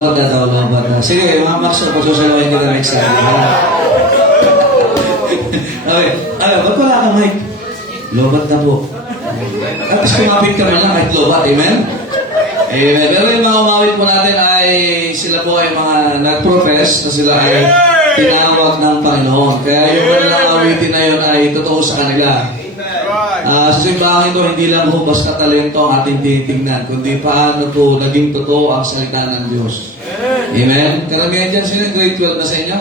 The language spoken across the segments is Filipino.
Lobat na. Sige, mga Max, pagsusalawin kita next time. Okay, ba't wala ka, Mike? Lobat na po. At least kumapit ka man lang kahit lobat, amen? Amen. Pero yung mga umawit po natin ay, sila po ay mga nag-profess na sila ay tinawag ng Panginoon. Kaya yung mga awitin na yun ay totoo sa kanila. Sa simbahan ito, hindi lang ho basta talento ang ating tinitingnan, kundi paano po naging totoo ang salita ng Diyos. Amen? Karamihan dyan, sino grade 12 na sa inyo?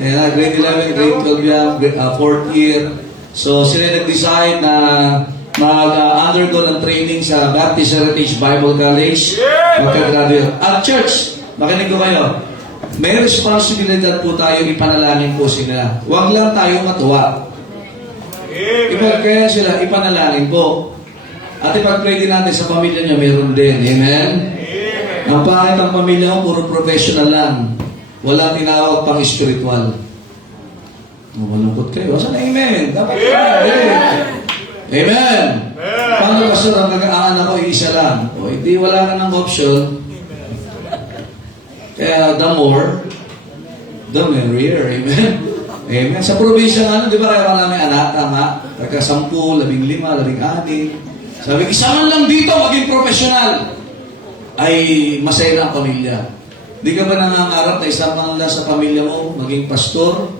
Yeah, grade 11, grade 12 yan, 4th year. So, sila nag-decide na mag-undergo ng training sa Baptist Heritage Bible College. Magka-graduate. At church, makinig ko kayo, may responsibilidad po tayo, ipanalangin po sila. Huwag lang tayo matuwa. Kaya sila, ipanalangin po. At ipag-pray din natin sa pamilya niya, meron din. Amen? Ang pangit ang pamilya mo, puro professional lang. Wala tinawag pang spiritual. Malungkot kayo. Saan amen? Dapat amen. Paano pastor, ang nag-aanak ko, isa lang. O, hindi wala ka ng option. Kaya the more, the merrier. Amen? Amen. Sa probinsya nga, di ba kaya marami anak, tama? Pagka 10, 15, 16. Sabi, isa man lang dito maging profesional. Ay masaya na ang pamilya. Di ka ba nangangarap na isa man lang sa pamilya mo maging pastor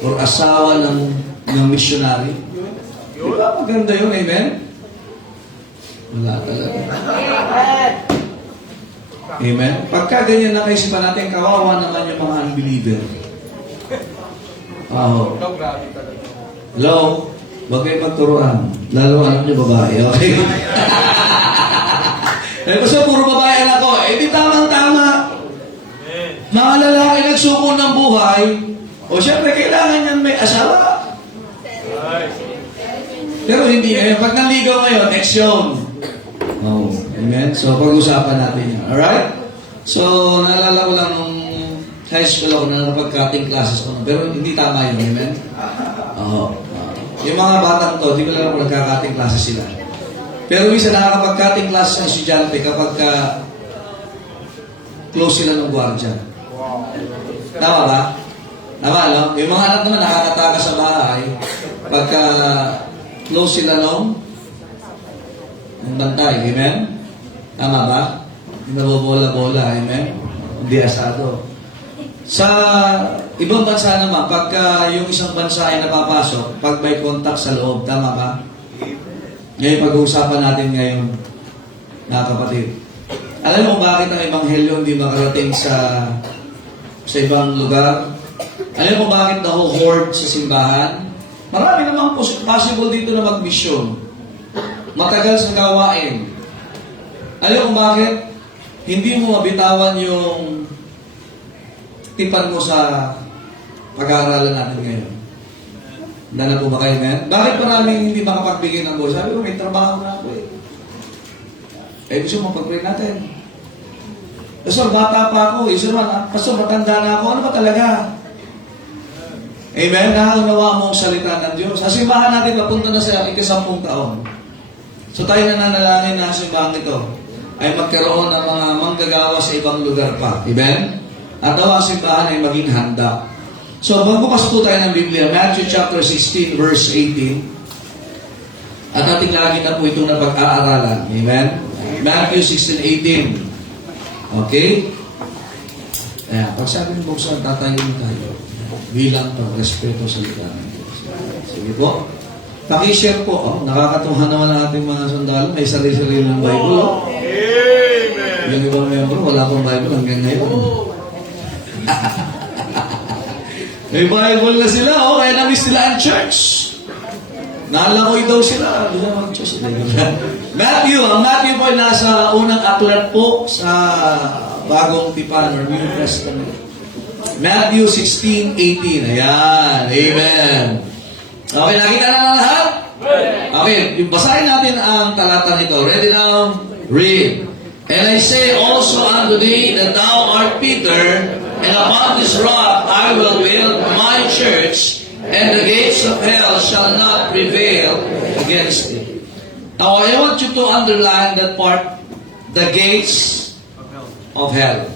or asawa ng missionary? Di ba maganda yun? Amen? Wala talaga. Amen? Pagka ganyan na kaisipan natin, kawawa naman yung mga unbeliever. Hello? Huwag kayo magturuan. Lalo alam niyo babae. Okay? Kasi puro babae anak ko. Eh di tamang-tama. Mga lalaki nagsuko ng buhay. O syempre, kailangan yan may asawa. Pero hindi eh. Pag naligaw ngayon, next yun. Oh, amen? So, pag-usapan natin yan. Alright? So, naalala ko lang nung high school ako na napag-cutting classes ko. Pero hindi tama yun. Amen? Oo. Yung mga batang to, di ko lang kung nagka-cutting classes sila. Pero minsan nakakapag-cutting classes ng estudyante kapag close sila ng gwardiya. Tama ba? Tama, no? Yung mga anak naman nakakatakas sa bahay pagka close sila ng bantay. Amen? Tama ba? Hindi nabobola-bola. Amen? Hindi asado. Sa ibang bansa naman, pagka yung isang bansa ay napapasok, pag may contact sa loob, tama ba? Ngayon, pag-uusapan natin ngayon, mga kapatid. Alam mo bakit ang Ebanghelyo hindi makarating sa ibang lugar? Alam mo bakit naho-hoard sa simbahan? Marami namang possible dito na mag-mission. Matagal sa gawain. Alam mo bakit? Hindi mo mabitawan yung tipan mo sa pag-aaralan natin ngayon. Handa na po ba kayo ngayon? Bakit maraming hindi makapagbigay ng buhay? Sabi ko, may trabaho na ako eh. Eh, gusto mo pag-pray natin. Pastor, bata pa ako. Pastor, matanda na ako. Ano ba talaga? Amen? Nakaunawa mo ang salita ng Diyos. Sa simbahan natin, papunta na sa 10 taon. So tayo nananalangin na simbahan ito ay magkaroon ng mga manggagawa sa ibang lugar pa. Amen? At daw ang simbahan ay maging handa. So, magbukas po tayo ng Biblia, Matthew chapter 16, verse 18. At ating lagi na po itong napag-aaralan. Amen? Matthew 16:18. Okay? Ayan, pag sabi ng buksan, tatayin tayo. Bilang pag-respeto sa salita ng Diyos. Sige po. Paki-share po. Oh, nakakatuwa naman ang ating mga sundalo. May sarili-sarili ng Bible. Oh. Amen! Yung ibang member, wala pong Bible hanggang ngayon. May Bible na sila, oh, kaya na-miss nila ang church. Nalangoy daw sila. Hindi na mag-church. Matthew, ang Matthew po ay nasa unang aklat po sa Bagong Tipan or New Testament. Matthew 16:18. Ayan. Amen. Okay, nakita na lahat? Okay, basahin natin ang talata nito. Ready now? Read. And I say also unto thee that thou art Peter, and upon this rock I will build my church, and the gates of hell shall not prevail against it. Now, I want you to underline that part the gates of hell.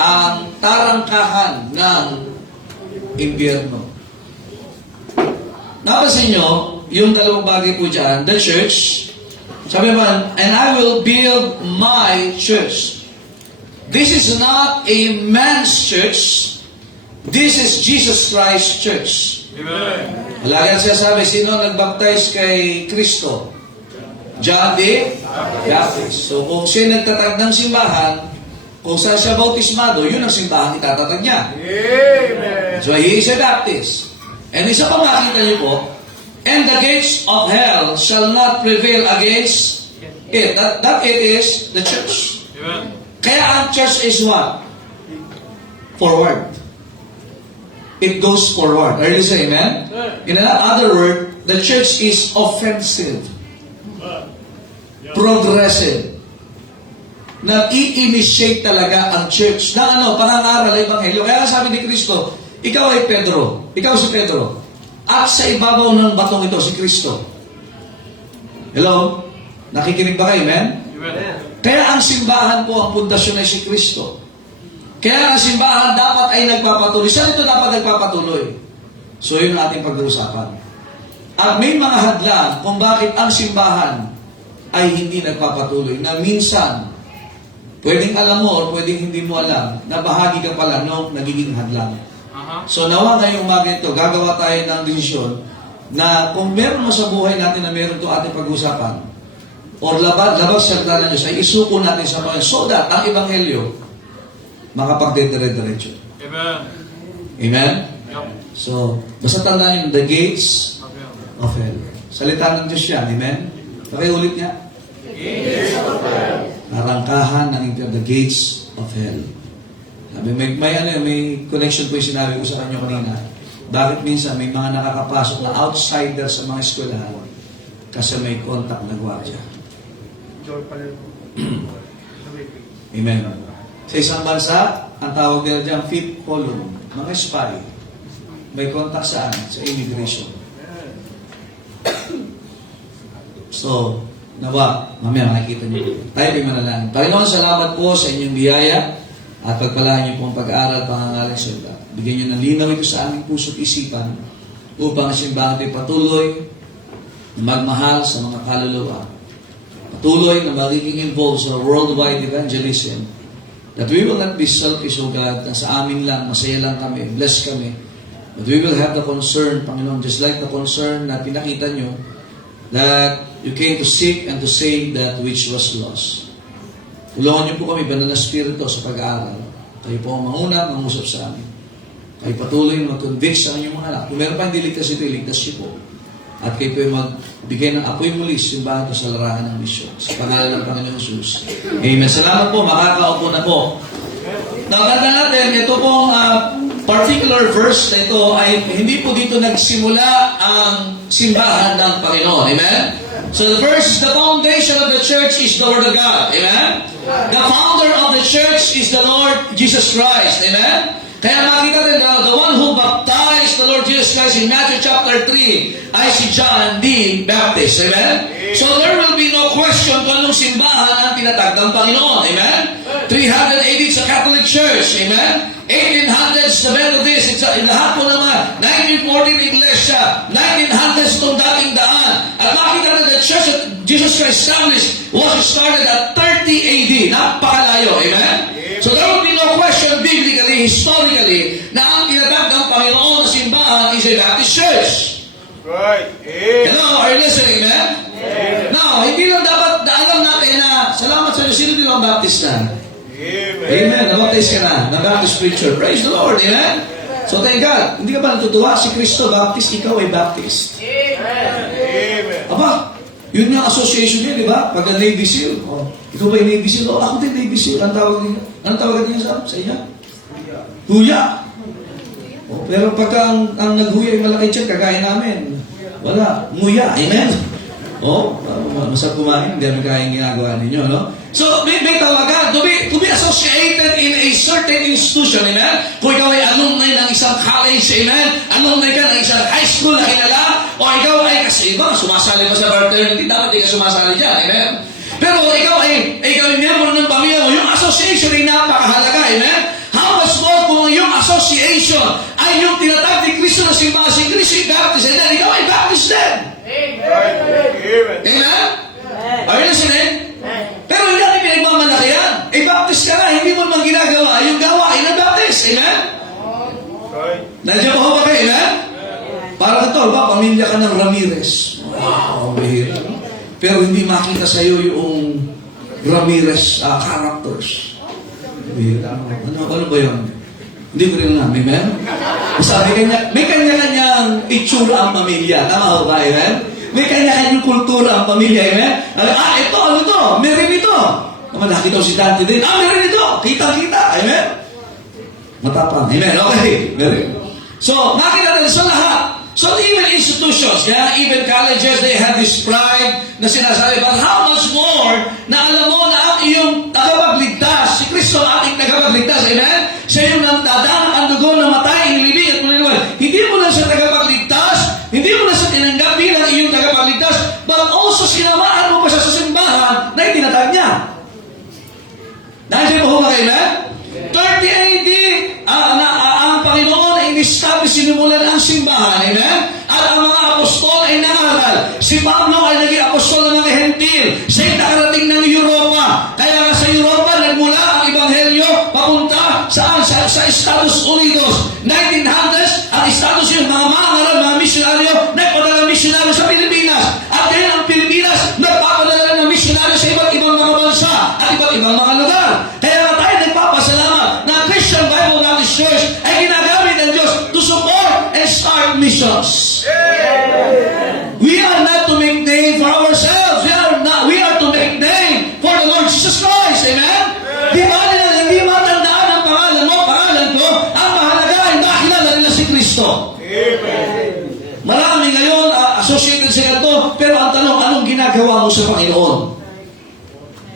Ang tarangkahan ng impyerno. Napansin nyo, yung dalawang bagay po dyan, the church, sabi naman, and I will build my church. This is not a man's church. This is Jesus Christ's church. Amen. Lagi siya sabi, sino nagbaptize kay Kristo? John the Baptist. So kung siya nagtatag ng simbahan, kung saan siya bautismado, yun ang simbahan itatatag niya. Amen. So he is a Baptist. And isa pang makita niyo po, and the gates of hell shall not prevail against it. That it is the church. Amen. Kaya ang church is what? Forward. It goes forward. Are you saying amen? In another word, the church is offensive. Progressive. Nag-i-initiate talaga ang church na pangangaral ay Ebanghelyo. Kaya sabi ni Kristo, ikaw ay Pedro. Ikaw si Pedro. At sa ibabaw ng batong ito, si Kristo. Hello? Nakikinig ba kayo, amen? Amen. Kaya ang simbahan po, ang pundasyon ay si Kristo. Kaya ang simbahan dapat ay nagpapatuloy. Saan ito dapat nagpapatuloy? So yun ang ating pag-uusapan. At may mga hadlang kung bakit ang simbahan ay hindi nagpapatuloy. Na minsan, pwedeng alam mo o pwedeng hindi mo alam na bahagi ka pala nung nagiging hadlang. So nawa ngayong umaga ito, gagawa tayo ng desisyon na kung meron mo sa buhay natin na meron ito ating pag-usapan or labas sa salita ng Diyos ay isuko natin sa mga so that ang Ebanghelyo makapagdedire-diretso. Amen. Amen? Yup. So, basta tandaan yun, the gates Amen. of hell. Salita ng Diyos yan, amen? Pakiulit niya. Narangkahan ng impyerno, the gates of hell. Sabi, may connection po yung sinabi ko sa kanyo kanina. Bakit minsan may mga nakakapasok na outsider sa mga eskwelahan kasi may contact na gwardiya. Amen. Sa isang bansa, ang tawag nila dyan, fifth column, mga spy. May contact saan? Sa immigration. So, nawa, mamaya makikita niyo. Tayo ay manalangin. Panginoon, salamat po sa inyong biyaya at pagpalaan niyo po ang pag-aaral, pangangalang salita. Bigyan niyo ng linaw ito sa aming puso't isipan upang ang simbahan ito'y patuloy na magmahal sa mga kaluluwa. Patuloy na magiging involved sa worldwide evangelism. That we will not be selfish, O God, na sa amin lang, masaya lang kami, bless kami. But we will have the concern, Panginoon, just like the concern na pinakita niyo, that you came to seek and to save that which was lost. Tulungan niyo po kami, Banal na Espiritu, sa pag-aaral. Kayo po ang manguna, mangusap sa amin. Kayo patuloy na mag-convict sa inyong mga anak. Kung meron pa hindi ligtas ito, iligtas niyo po. At kayo po magbigay ng apoy muli simbahan ito sa larangan ng misyon. Sa pangalan ng Panginoon Jesus. Amen. Salamat po, makakaupo na po. Nakaganda natin, ito pong particular verse na ito ay hindi po dito nagsimula ang simbahan ng Panginoon. Amen? So the verse, the foundation of the church is the Word of God. Amen? The founder of the church is the Lord Jesus Christ. Amen? Kaya makita rin the one who baptized the Lord Jesus Christ in Matthew chapter 3 ay si John the Baptist. Amen? So there will be no question kung anong simbahan ang tinatag ng Panginoon. Amen? 380 sa Catholic Church. Amen? 1800s the Methodist. Lahat po ng mga 1914 Iglesia. 1900s itong dating daan. At makita rin the Church of Jesus Christ established was started at 30 AD. Napakalayo. Amen? So there will be no question biblically, historically, na ang tinatag ng Panginoon na simbahan is a Baptist Church. Right. Hello, are you listening, man? Now, hindi lang dapat alam natin na, salamat sa Diyos, sino din ang Baptist na? Amen. Nabaptize ka na, na Baptist preacher. Praise the Lord, amen? So thank God, hindi ka ba natutuwa? Si Kristo Baptist, ikaw ay Baptist. Amen. Aba, yun nga association niya, di ba? Pagka Navy SEAL. Oh, ikaw ba yung Navy SEAL? Oh, ako din Navy SEAL. Anong tawag niya? Anong tawag niya sa inyo? Huya. Oh, pero pagka ang naghuya ay malaki tiyan, kagaya namin. Wala. Nguya. Amen? Oh, masarap kumain. Hindi namin kaya yung ginagawa ninyo, no? So, may tawagan. To be associated in a certain institution, amen? Kung ikaw ay alumni ng isang college, amen? Alumni ka ng isang high school na kilala, o ikaw ay kasi iba, sumasali mo sa fraternity, dapat di ka sumasali dyan, amen? Pero Pero ikaw ay miyembro ng pamilya mo, yung association ay napakahalaga, amen? How much more kung yung association ay yung tinatag ni Kristo na simbahan, si Kristo ay Baptist, and then ikaw ay Baptist din. Amen. Amen? Are you listening? Pero hindi natin pinagmamalaki yan. Eh, Baptist ka na, hindi mo naman ginagawa yung gawain ng Baptist. Amen? Right. Nandiyan mo ba kayo, amen? Parang ito, ba, pamilya ka ng Ramirez. Wow, mahirap. Pero hindi makita sa iyo yung Ramirez characters. Ano ba yun? Hindi ko rin alam, amen? Sabi may kanya-kanyang itsura ang pamilya. Tama ba, amen? May kanya-kanyang kultura ang pamilya, amen? Ito, ano to? Meron ito. Nakita ko si Dante din. Meron ito. Kita-kita, amen? Matapang, amen? Okay, meron. So, nakita natin sa lahat. So, even institutions, even colleges, they have this pride na sinasabi, but how much more na alam mo na ang iyong tagapagligtas, si Kristo ang ating tagapagligtas, amen? Siya yung nagdadaan ang dugo na matay, inilibig at muliliwan. Hindi mo lang siya tagapagligtas, hindi mo lang siya tinanggap bilang iyong tagapagligtas, but also sinamaan mo pa siya sa simbahan na itinatag niya. Nandiyan mo ba kayo, amen? 30 AD, ang Panginoon ay in-establish, sinimulan ang simbahan, amen? At ang mga apostol ay nangaral. Si Pablo ay naging apostol ng mga hentil. Siya'y nakarating ng Europa. Kaya nga sa Europa, nagmula ang Ebanghelyo papunta saan? Sa Estados Unidos. 1900s, ang Estados Unidos, mga mangaral, mga misyonaryo, nagpadala misyonaryo sa Pilipinas. At ngayon ang Pilipinas, nagpapadala ng misyonaryo sa iba't ibang mga bansa at iba't ibang mga lugar. Kaya nga tayo nagpapasalamat na ang Christian Bible Baptist Church ay ginagamit ng Diyos to support and start missions. We are not to make name for ourselves. We are to make name for the Lord Jesus Christ. Amen? Di ba nila hindi matandaan ang pangalan mo, pangalan ko, ang mahalaga ay makilala nila si Kristo. Marami ngayon associated sila to, pero ang tanong, anong ginagawa mo sa Panginoon?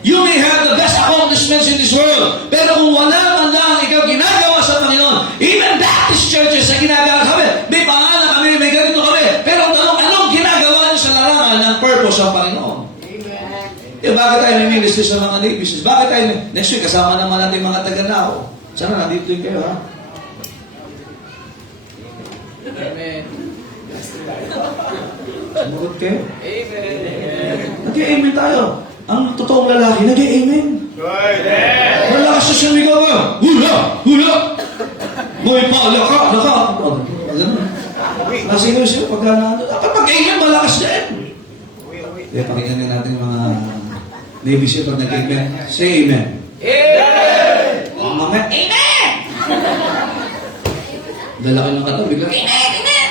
You may have the best accomplishments in this world, pero kung wala man lang ikaw ginagawa sa Panginoon, even Baptist churches na ginagawa kami, may pangalan kami, may ganito kami, pero ang tanong, anong ginagawa niyo sa larangan ng purpose ng Panginoon? Eh, bakit tayo may ministry sa mga business? Bakit tayo, next week, kasama naman natin mga taga-Nao. Sana nandito din kayo, ha? Amen. Sumagot kayo? Amen. Nag-amen tayo. Ang totoong lalaki, nag-amen. Right. Wala ka sa sumigaw ka. Hula! Hula! May pala ka! Naka! Ganun. Nasigaw siya pagka na... Dapat pag-amen, malakas din. Kaya pakinggan na natin yung mga Navy SEAL pag nag-amen. Say amen. Amen. Mga amen! Dala ka ng kataw, bigla. Amen!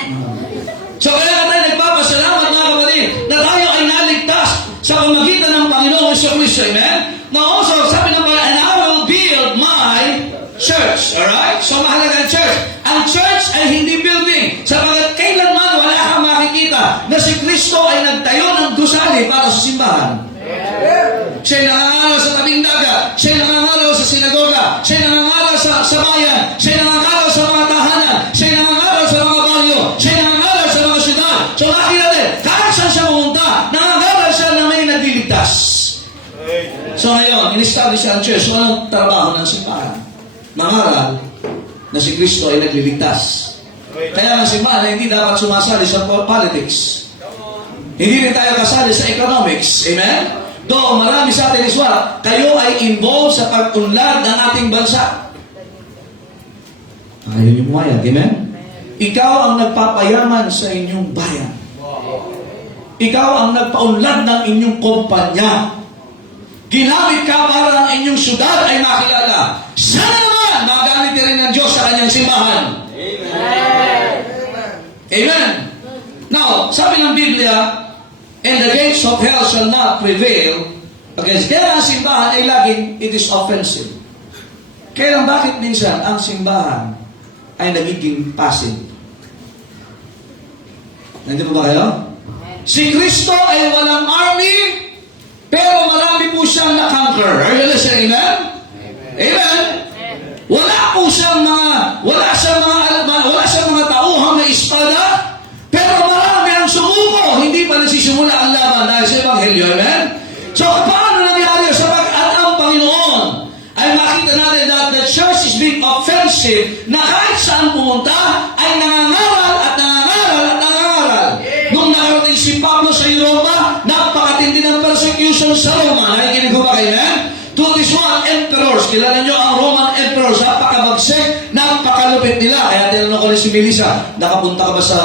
So kaya tayo nagpapasalamat mga kapatid na tayo ay naligtas sa pamagitan ng Panginoong Kristo. Amen? Now also, sabi ng Panginoon, and I will build my church. Alright? So mahalaga ang church. Ang church ay hindi building. Sapagat kailanman wala kang makikita na si Kristo ay nagtayo ng gusali para sa simbahan. Siya'y nangangaral sa tabing dagat. Siya'y nangangaral sa sinagoga. Siya'y nangangaral sa bayan. Siya'y nangangaral sa mga tahanan. Siya'y nangangaral sa mga baryo. Siya'y nangangaral sa mga syudad. So nakita natin, kahit saan siya pumunta, nangangaral siya na may nagliligtas. So ngayon, in-establish siya ang church. So anong trabaho ng simbahan? Mangaral na si Kristo ay nagliligtas. Kaya ang simbahan ay hindi dapat sumasali sa politics. Hindi rin tayo kasali sa economics. Amen? Doon, marami sa atin iswa, kayo ay involved sa pag-unlad ng ating bansa. Ayaw niyo pumayag. Amen? Ikaw ang nagpapayaman sa inyong bayan. Ikaw ang nagpaunlad ng inyong kumpanya. Ginamit ka para ang inyong syudad ay makilala. Sana naman magamit rin ng Diyos sa kanyang simbahan. Amen. Amen. Now, sabi ng Biblia, and the gates of hell shall not prevail against. Kaya ang simbahan ay laging, it is offensive. Kaya bakit minsan ang simbahan ay nagiging passive? Nandiyan ba kayo? Si Kristo ay walang army, pero marami po siyang na-conquer. Are you listening, amen? Amen? Wala po siyang mga tauhang na espada, pero marami ang sumuko. Hindi pa nagsisimula ang laban dahil sa Ebanghelyo, amen? So, paano nangyari church is being offensive na kahit saan pumunta ay nangangaral at nangangaral at nangangaral. Nung nakarating si Pablo sa Roma, napakatindi ng persecution sa Roma. Nakikinig ko ba kayo, man? To this one, emperors. Kilala nyo ang Roman emperors. Napakabagsik, napakalupit nila. Kaya tinanong ko rin si Melissa, nakapunta ka ba sa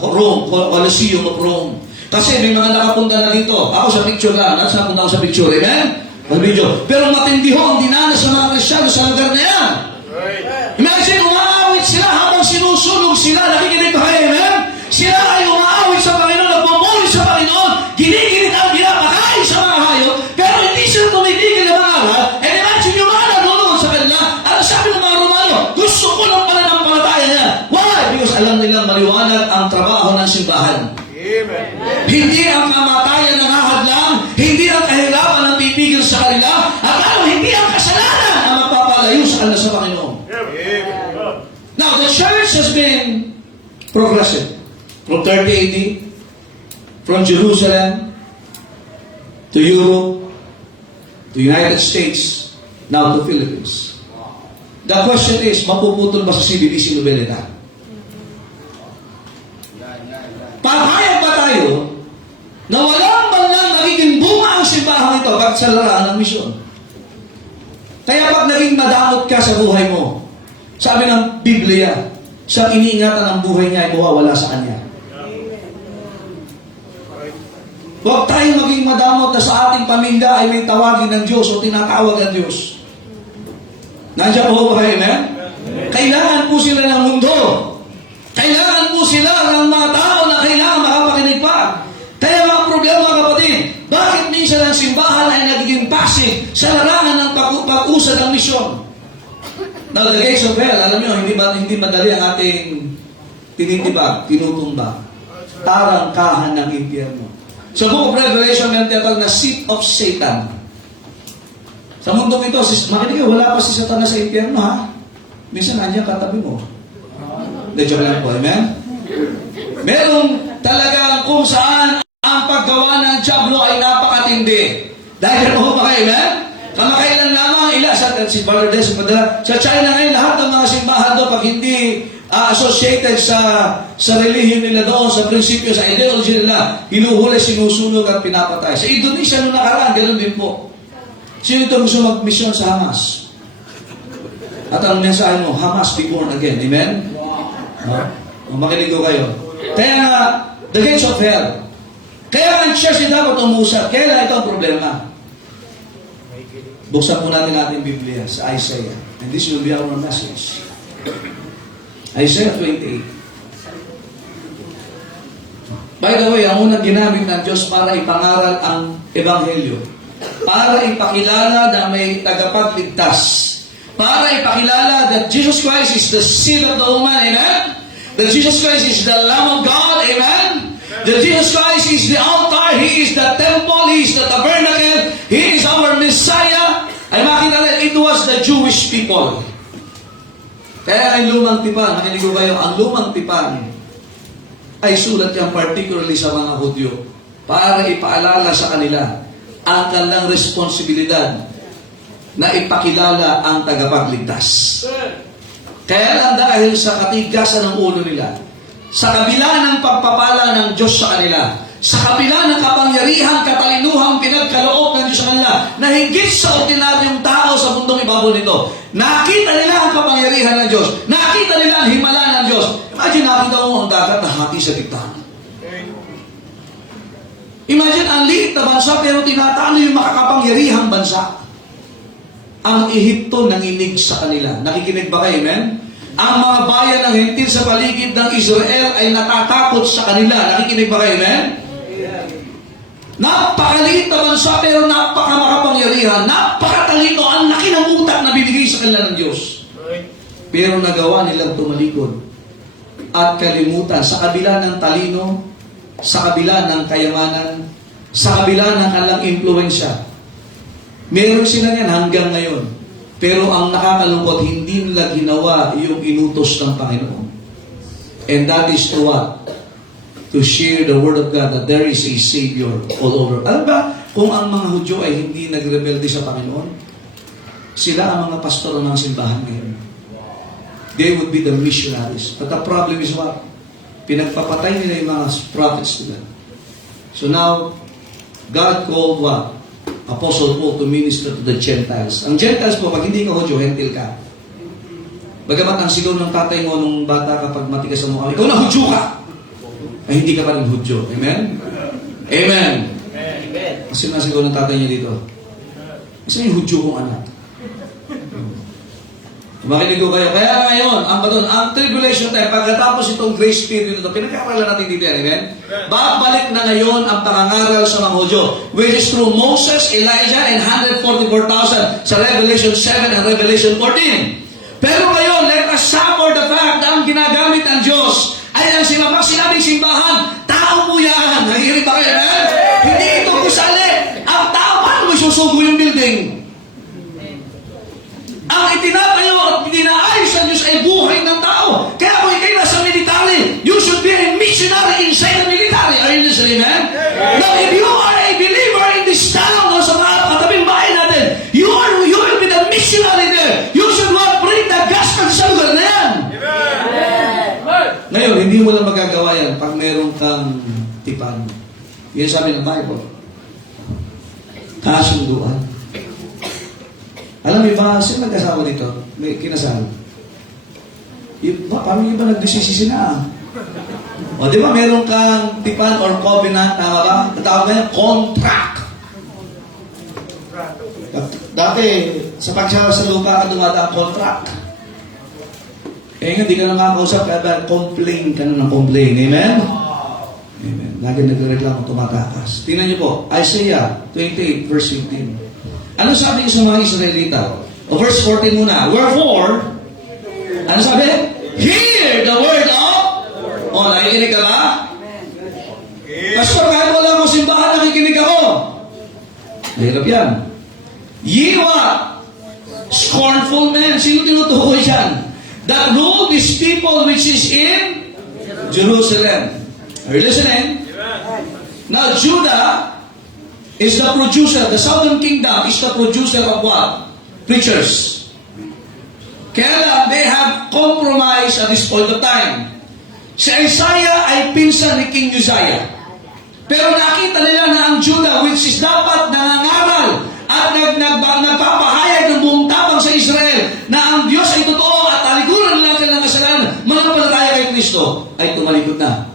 Rome, Colosseum of Rome? Kasi may mga nakapunta na dito. Ako sa picture lang. Nasa napunta ako sa picture. Amen? Ang video. Pero matindi ho ang dinanas sa mga Kristyano sa lugar na yan. Right. Imagine, umaawit sila habang sinusunog sila. Nakikinig ba kayo, amen? Sila ay umaawit sa Panginoon, nagmumuli sa Panginoon, ginigilit ang ginapakain sa mga hayop, pero hindi sila tumitigil na mangaral. And imagine yung mga nanonood sa kanila, ano sabi ng mga Romano? Gusto ko lang pala ng palataya niya. Why? Because alam nilang maliwanag ang trabaho ng simbahan. Amen. Hindi ang kamatayan ang hahadlang, hindi ang kahirapan ang pipigil sa kanila, at lalo hindi ang kasalanan ang magpapalayo sa kanila sa Panginoon. Amen. Now, the church has been progressive. From 30 AD, from Jerusalem, to Europe, to United States, now to Philippines. The question is, mapuputol ba sa CBDC Noveleta? Papayag ba tayo na walang banlang nagiging bunga ang simbahan ito pag sa laraan ng misyon? Kaya pag naging madamot ka sa buhay mo, sabi ng Biblia, sa iniingatan ng buhay niya ay mawawala sa kanya. Huwag tayo maging madamot na sa ating pamilya ay may tawagin ng Diyos o tinatawag ng Diyos. Nandiyan po ba kayo, amen? Kailangan po sila ng mundo. Kailangan po sila ng mga tao na kailangan makapakinig pa. Kaya ang problema, kapatid, bakit minsan ang simbahan ay nagiging passive sa larangan ng pag-usad ng misyon? Now, the gates of hell, alam nyo, hindi madali ang ating tinitibag, tinutumba. Tarangkahan ng impyerno. Sa Book of Revelation, may tinatawag na seat of Satan. Sa mundong ito, makinig kayo, wala pa si Satan sa impyerno, ha? Minsan, nandiyan katabi mo. Joke lang po, amen? Meron talagang kung saan ang paggawa ng Diablo ay napakatindi. Dahil ano ba kayo, amen? Kamakailan lamang si Brother Des, sa China ngayon, lahat ng mga simbahan doon, pag hindi associated sa relihiyon nila doon, sa prinsipyo, sa ideology nila, hinuhuli, sinusunog at pinapatay. Sa Indonesia nung nakaraan, ganoon din po. Sino ito gusto mag-mission sa Hamas? At ang mensahe mo, Hamas be born again. Amen? Makinig ko kayo. Kaya nga, the gates of hell. Kaya ang church ay dapat umusap. Kaya lang ito ang problema. Buksan po natin ating Biblia sa Isaiah. And this will be our message. Isaiah 28. By the way, ang unang ginamit ng Diyos para ipangaral ang Ebanghelyo. Para ipakilala na may tagapagligtas. Para ipakilala that Jesus Christ is the seed of the woman. Amen? That Jesus Christ is the Lamb of God. Amen? That Jesus Christ is the altar. He is the temple. He is the tabernacle. He is our Messiah. Ay makita it was the Jewish people. Kaya ang lumang tipan, nakinig ko kayo, ang lumang tipan ay sulat yan particularly sa mga Hudyo para ipaalala sa kanila ang kanilang responsibilidad na ipakilala ang tagapagligtas. Kaya lang dahil sa katigasan ng ulo nila, sa kabila ng pagpapala ng Diyos sa kanila, sa kabila ng kapangyarihan, katalinuhang pinagkaloob ng Diyos sa kanila, na higit sa ordinaryong tao sa mundong ibabaw nito, nakita nila ang kapangyarihan ng Diyos, nakita nila ang himala ng Diyos. Imagine, nakita mo ang dagat na hati sa gitna. Imagine, ang liit na bansa, pero tinatalo yung makakapangyarihang bansa. Ang Ehipto nanginig sa kanila. Nakikinig ba kayo, amen? Ang mga bayan ng Hentil sa paligid ng Israel ay natatakot sa kanila. Nakikinig ba kayo, amen? Napakaliit na bansa pero napakamakapangyarihan. Napakatalino. Ang laki ng utak na bibigay sa kanila ng Diyos. Pero nagawa nilang tumalikod at kalimutan sa kabila ng talino, sa kabila ng kayamanan, sa kabila ng kanilang impluensya. Meron sila yan hanggang ngayon. Pero ang nakakalungkot, hindi nila ginawa yung inutos ng Panginoon. And that is to what? To share the Word of God that there is a Savior all over. Alam ba, kung ang mga Hudyo ay hindi nagrebelde sa Panginoon, Sila ang mga pastor ng simbahan ngayon. They would be the missionaries. But the problem is what? Pinagpapatay nila yung mga prophets nila. So now, God called what? Apostle Paul to minister to the Gentiles. Ang Gentiles po, pag hindi ka Hudyo, hentil ka. Bagamat ang sigaw ng tatay mo nung bata kapag matigas ang mukha, ikaw na Hudyo ka! Ay hindi ka pa rin Hudyo. Amen? Amen! Kasi nasigaw ng tatay niya dito. Kasi yung Hudyo kong anak. Makinig ko kayo. Kaya ngayon, ang tribulation time, pagkatapos itong grace period ito, pinag-aaralan natin dito yan, amen? Babalik na ngayon ang pangangaral sa mga Hudyo, which is through Moses, Elijah, and 144,000 sa Revelation 7 and Revelation 14. Pero ngayon, let us suffer the fact na ang ginagamit ng Diyos ay ang sinabing simbahan, tao mo yan. Nakikinig ba kayo, amen? Hindi ito gusali. Ang tao, paano mo isusugo yung building? Ang itinatayo at dinaayos ng Diyos ay buhay ng tao. Kaya kung ikay nasa military, you should be a missionary inside the military. Are you listening, man? Now, if you are a believer in this town o sa mga katabing bahay natin, you will be the missionary there. You should not bring the gospel sa lugar na yan. Ngayon, hindi mo lang magagawa yan pag meron kang tipan. Yan sabi ng Bible. Kasunduan. Alam mo ba, sino nag-asawa dito? May kinasal. Paano yung iba nagdesisisi na? O, di ba meron kang tipan or covenant, tama ba? Natawag na yung contract. Dati, sa pagsara sa lupa ka dumada ang contract. Eh nga, di ka na makakausap, kaya complain ka na ng complain. Amen? Amen. Lagi nagreklamo, tumatakas. Tingnan niyo po, Isaiah 28, verse 15. Ano sabi sa mga Israelita? O verse 14 muna. Wherefore, ano sabi? Hear the word of... O, nakikinig ka ba? Pastor, kahit wala akong simbahan, nakikinig ako. Mahirap yan. Ye what? Scornful men. Sino tinutukoy dyan? That rule these people which is in Jerusalem. Are you listening? Now, Judah is the producer. The southern kingdom is the producer of what? Preachers. Kaya lang, they have compromised at this point of time. Si Isaiah ay pinsan ni King Uzziah. Pero nakita nila na ang Judah, which is dapat nangangaral at nagpapahayag ng buong tapang sa Israel na ang Diyos ay totoo at talikuran nila ng kasalanan, mananampalataya kay Kristo, ay tumalikod na.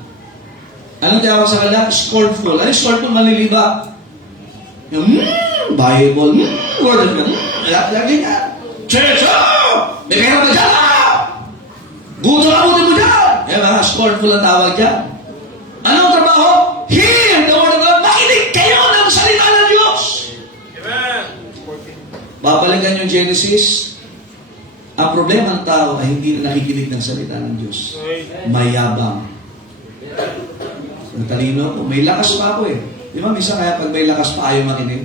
Anong tawag sa kanila? Scornful. Ano yung scornful? Manliliba. Yung, Bible, Word of God, lagi nga. Church, may pera ba dyan? Guto na mo dyan. Diba? Scornful ang tawag dyan. Anong trabaho? Hear the Word of God. Makinig kayo ng salita ng Diyos. Amen. Babalikan yung Genesis. Ang problema ng tao ay hindi na nakikinig ng salita ng Diyos. Mayabang. Ang talino ko. May lakas pa ako eh. Di ba, minsan kaya pag may lakas pa, ayaw makinig.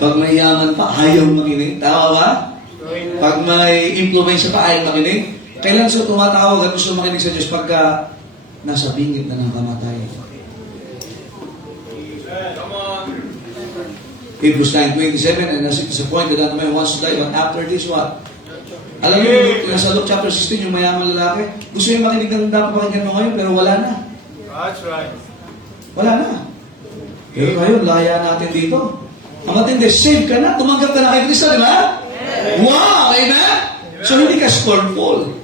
Pag may yaman pa, ayaw makinig. Tama ba? Pag may influence pa, ayaw makinig. Kailan siya tumatawag at gusto makinig sa Diyos pagka nasa bingit na ng kamatayan? Come on. Hebrews 9:27, and as it is appointed that man wants to die, but after this, what? Alam niyo, nasa Luke chapter 16, yung mayaman lalaki, gusto niya makinig ng dapat pakinggan mo ngayon, pero wala na. That's right. Wala na. Pero ngayon, laya natin dito. Ang matindi, save ka na, tumanggap ka na kay Kristo, di ba? Wow! Amen? So, hindi ka scornful.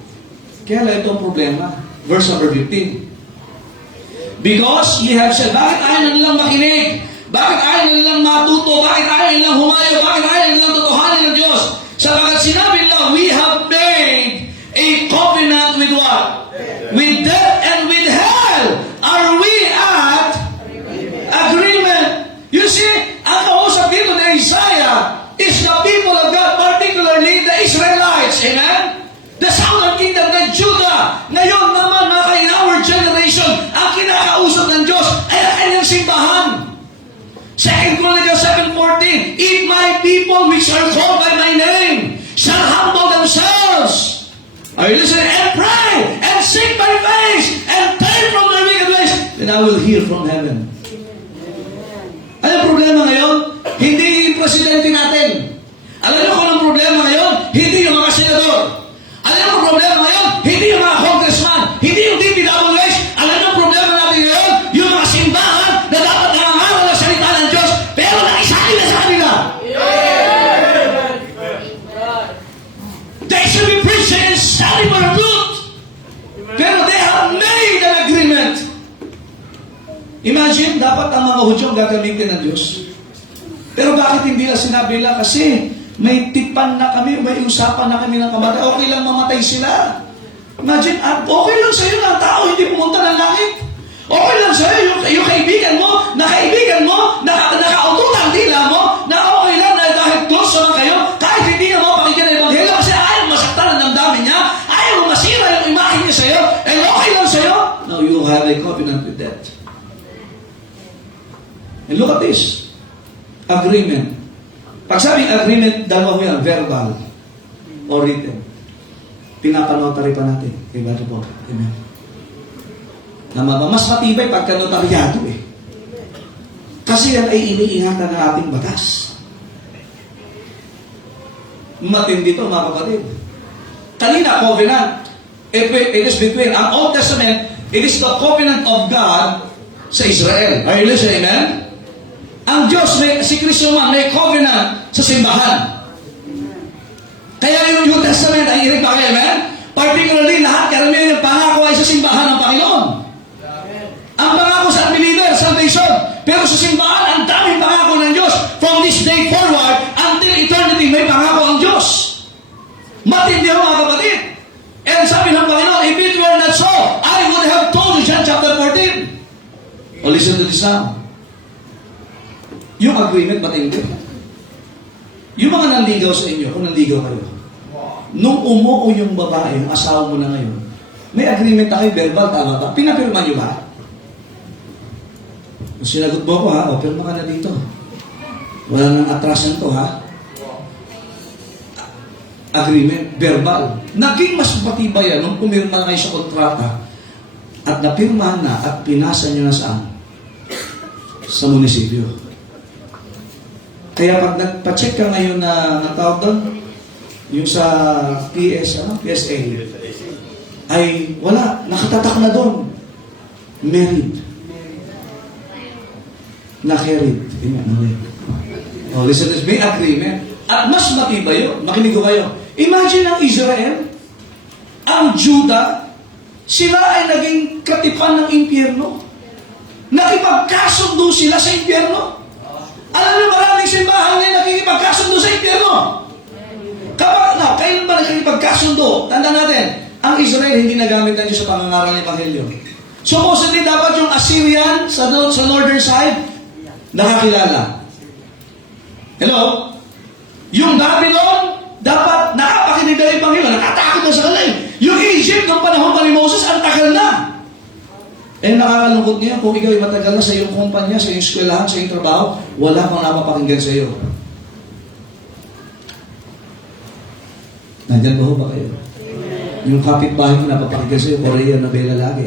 Kaya lang ito ang problema. Verse number 15. Because ye have said, bakit ayaw na nilang makinig? Bakit ayaw na nilang matuto? Bakit ayaw na nilang humayo? Bakit ayaw na nilang totohanin ng Diyos? Sapagkat sinabi nila, we have made a covenant with what? With death and with hell. Are we at agreement? You see, ang kausap dito ni Isaiah is the people of God, particularly the Israelites. Amen? The southern kingdom ng Judah. Ngayon naman, mga in our generation, ang kinakausap ng Diyos ay ang kanyang simbahan. 2 Chronicles 7:14, if my people which are called by my name shall humble themselves, are you listening? And pray, and seek my face, and turn from their wicked ways, then I will hear from heaven. Ano ang problema ngayon? Hindi yung presidente natin. Alam niyo kung anong problema? Imagine, dapat ang mga Hudyo ang gagamitin ng Diyos. Pero bakit hindi na sinabi nila? Kasi may tipan na kami, may usapan na kami ng kamatay. Okay lang mamatay sila. Imagine, okay lang sa'yo na ang tao hindi pumunta ng langit. Okay lang sa'yo, yung kaibigan mo, nakaututan dila mo, na okay lang na dahil close naman kayo, kahit hindi na mo pakinggan ang Ebanghelyo kasi ayaw masaktan ang damdamin niya, ayaw masira yung imahe niya sa'yo, and okay lang sa'yo. No, you have a covenant with that. And look at this. Agreement. Pag sabing agreement, dalawa mo yan, verbal or written. Pinapanotary pa natin. Diba ito po? Amen. Mas matibay pagka notaryado eh. Kasi yan ay iniingatan ng ating batas. Matindi ito, mga kapatid. Kanina, covenant. It is between, ang Old Testament, it is the covenant of God sa Israel. Are you listening, amen? Ang Diyos, si Kristo man, may covenant sa simbahan. Kaya yung New Testament ay i-repair, amen? Particularly, lahat, karamihan yung pangako ay sa simbahan ng Panginoon. Ang pangako sa believer, salvation. Pero sa simbahan, ang daming pangako ng Diyos. From this day forward, until eternity, may pangako ang Diyos. Matindi ang mga kapatid. And sabi ng Panginoon, if it were not so, I would have told you, John chapter 14. O listen to this now. Yung agreement, matindi. Yung mga nanligaw sa inyo, kung nanligaw kayo, nung umuo yung babae, yung asawa mo na ngayon, may agreement na kayo, verbal, tama ba? Pinapirma nyo ba? Kung sinagot mo ko, ha? O, pirma ka na dito. Wala nang atrasan to, ha? Agreement, verbal. Naging mas matibay yan nung pumirma na kayo sa kontrata at napirma na at pinasa nyo na saan? Sa munisipyo. Kaya pag nagpa-check ka ngayon na tawag doon, yung sa PSA, ay wala, nakatatak na doon. Married. Na-carried. Oh, listen to this. May agreement. At mas matibay yun. Makinig ko kayo. Imagine ang Israel, ang Juda, sila ay naging katipan ng impyerno. Nakipagkasundo sila sa impyerno. Alam niyo, maraming simbahan ngayon nakikipagkasundo sa impyerno. Kailan ba nakikipagkasundo? Tanda natin, ang Israel hindi nagamit na Diyos sa pangangaral ng Ebanghelyo. Supposedly, dapat yung Assyrian sa northern side, nakakilala. Hello? Yung Babylon, dapat nakapakinig na yung Ebanghelyo, nakatakot na sa kanila. Yung Egypt, ng panahon pa ni Moses, ang tagal na. Eh, nakakalungkot niya kung ikaw ay matagal na sa iyong kumpanya, sa iyong eskwelahan, sa iyong trabaho, wala kang napapakinggan sa iyo. Nandyan ba ho ba kayo? Yung kapitbahay mo napapakinggan sa iyo, Korea na bela lagi.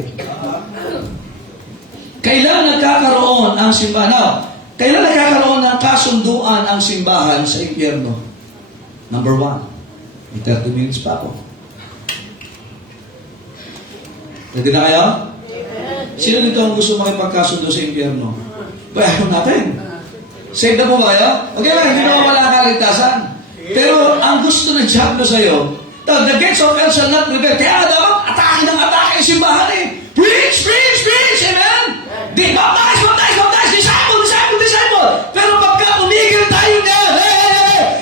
Kailan nagkakaroon ang simbahan? Now, kailan nagkakaroon ng kasunduan ang simbahan sa impyerno? Number 1. May 30 minutes pa ako. Ready na kayo? Sino dito ang gusto makipagkasundo sa impyerno? Bayaran natin. Save na po ba kayo? Okay lang, hindi naman wala kaligtasan. Pero ang gusto ng Diablo sa'yo, the gates of hell shall not prevail. Kaya dapat atake ng atake ang simbahan eh. Preach, preach, preach! Amen? Di, baptize, baptize, baptize! Disciple, disciple, disciple! Pero pagka tumigil tayo na,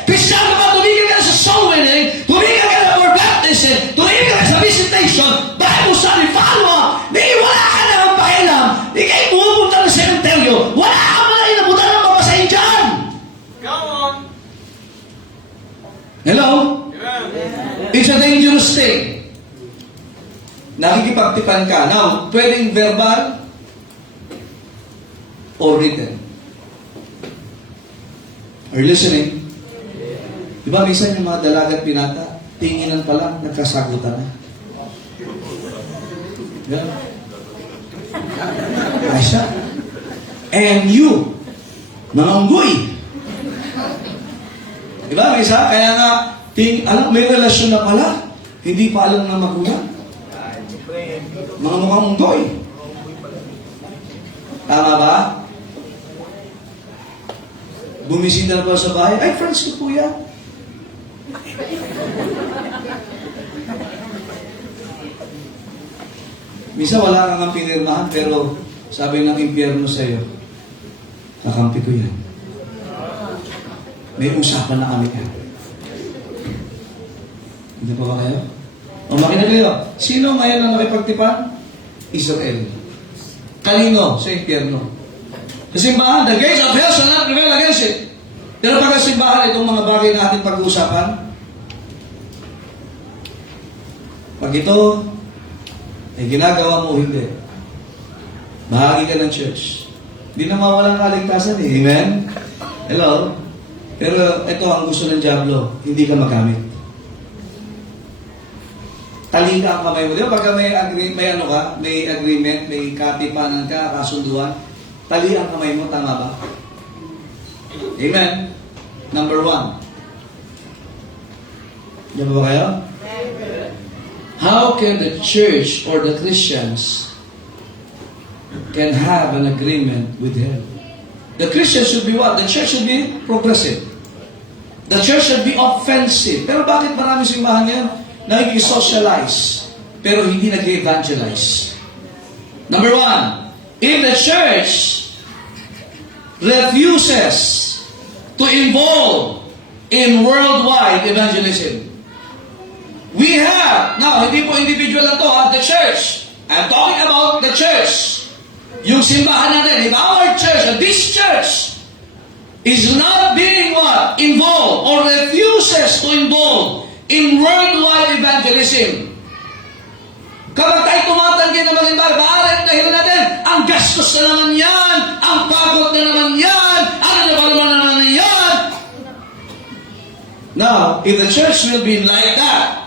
Kristyano ka, tumigil ka sa soul winning, tumigil ka na for baptism, tumigil ka sa visitation, Bible study, follow-up, may wala ka na ang pakialam, ikay pumunta ng sementeryo, wala ka man na inabutan ng mapasahin dyan! Come on. Hello? Amen. It's a dangerous thing. Nakikipagtipan ka. Now, pwedeng verbal or written. Are you listening? Di ba minsan yung mga dalaga at pinata, tinginan pa lang, nagkasagutan na. Yeah. Aisha. And you, mga unggoy. Di ba, may isa? Kaya nga, may relasyon na pala. Hindi pa alam ng magulang. Mga mukhang unggoy. Tama ba? Bumisita na pa sa bahay. Ay, friends ko po yan. Misa wala kang pinirmahan, pero sabi ng impyerno sa'yo, kakampi ko yan. May usapan na kami yan. Hindi pa ba kayo? O makinig kayo. Sino ngayon ang nakipagtipan? Israel. Kanino? Sa impyerno. Sa simbahan, the gates of hell shall not prevail against it. Pero pag sa simbahan, itong mga bagay na ating pag-uusapan, pag ito ay ginagawa mo, hindi. Bahagi ka ng church. Hindi na mawalang kaligtasan eh. Amen? Hello? Pero ito ang gusto ng Diablo, hindi ka magamit. Talika ang kamay mo. Di ba? Pagka may agreement, may katipanan ka, kasunduan, tali ang kamay mo, tama ba? Amen? Number 1. Diyan ba kayo? How can the church or the Christians can have an agreement with hell? The Christians should be what? The church should be progressive. The church should be offensive. Pero bakit maraming simbahan ngayon nag-socialize pero hindi nag-evangelize? Number 1, if the church refuses to involve in worldwide evangelism, we have, now, hindi po individual na to, the church. I'm talking about the church. Yung simbahan natin, if our church, this church, is not being what? Involved or refuses to involve in worldwide evangelism. Kapag tayo tumatanggi na mag-imbag, bakit dahil natin, ang gastos na naman yan, ang pagod na naman yan, ano na ba naman yan? Now, if the church will be like that,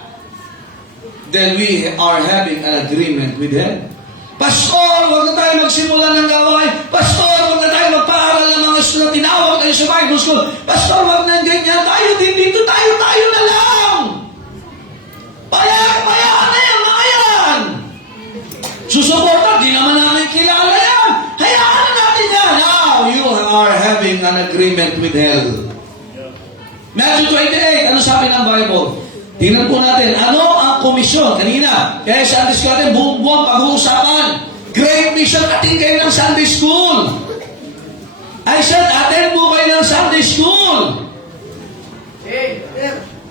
then we are having an agreement with Him. Pastor, huwag na tayo magsimula ng gawain. Pastor, huwag na tayo magpaaral ng mga estudyante. Tinawag tayo sa Bible School. Pastor, huwag na ganyan. Tayo din dito. Tayo na lang. Payaan na yan, mga yan. Susuporta, di naman namin kilala yan. Hayaan na natin yan. Now, you are having an agreement with hell. Matthew 28, ano sabi ng Bible? Tingnan po natin, ano ang komisyon? Kanina, kaya sa Sunday School natin, buong pag-uusapan. Great Mission, atin kayo ng Sunday School. I said, atin po kayo ng Sunday School.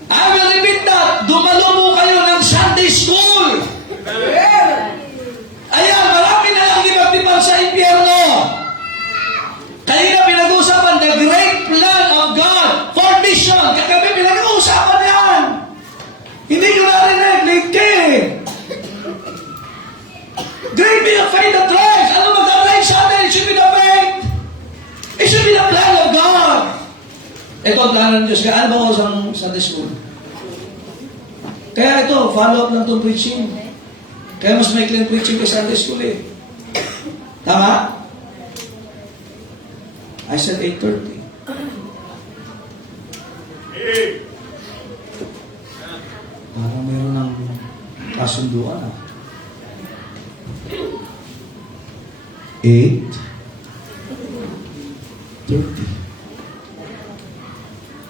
I will repeat that. Dumalo mo kayo ng Sunday School. Ayan, marami na lang ibagtipan sa impyerno. Kanina pinag-uusapan, the great plan of God for mission. Kagabi pinag-uusapan yan. Hindi ko narinig, late ka eh. Great be the faith that rise. Ano mag-arise sa atin? It should be the faith. It should be the plan of God. Ito ang plan ng Diyos. Kaya ano ba ako sa Sunday School? Kaya ito, follow up lang itong preaching. Kaya mas may clean preaching kay Sunday School eh. Tama? I said 8:30. Parang meron ng kasunduan ah. 8:30.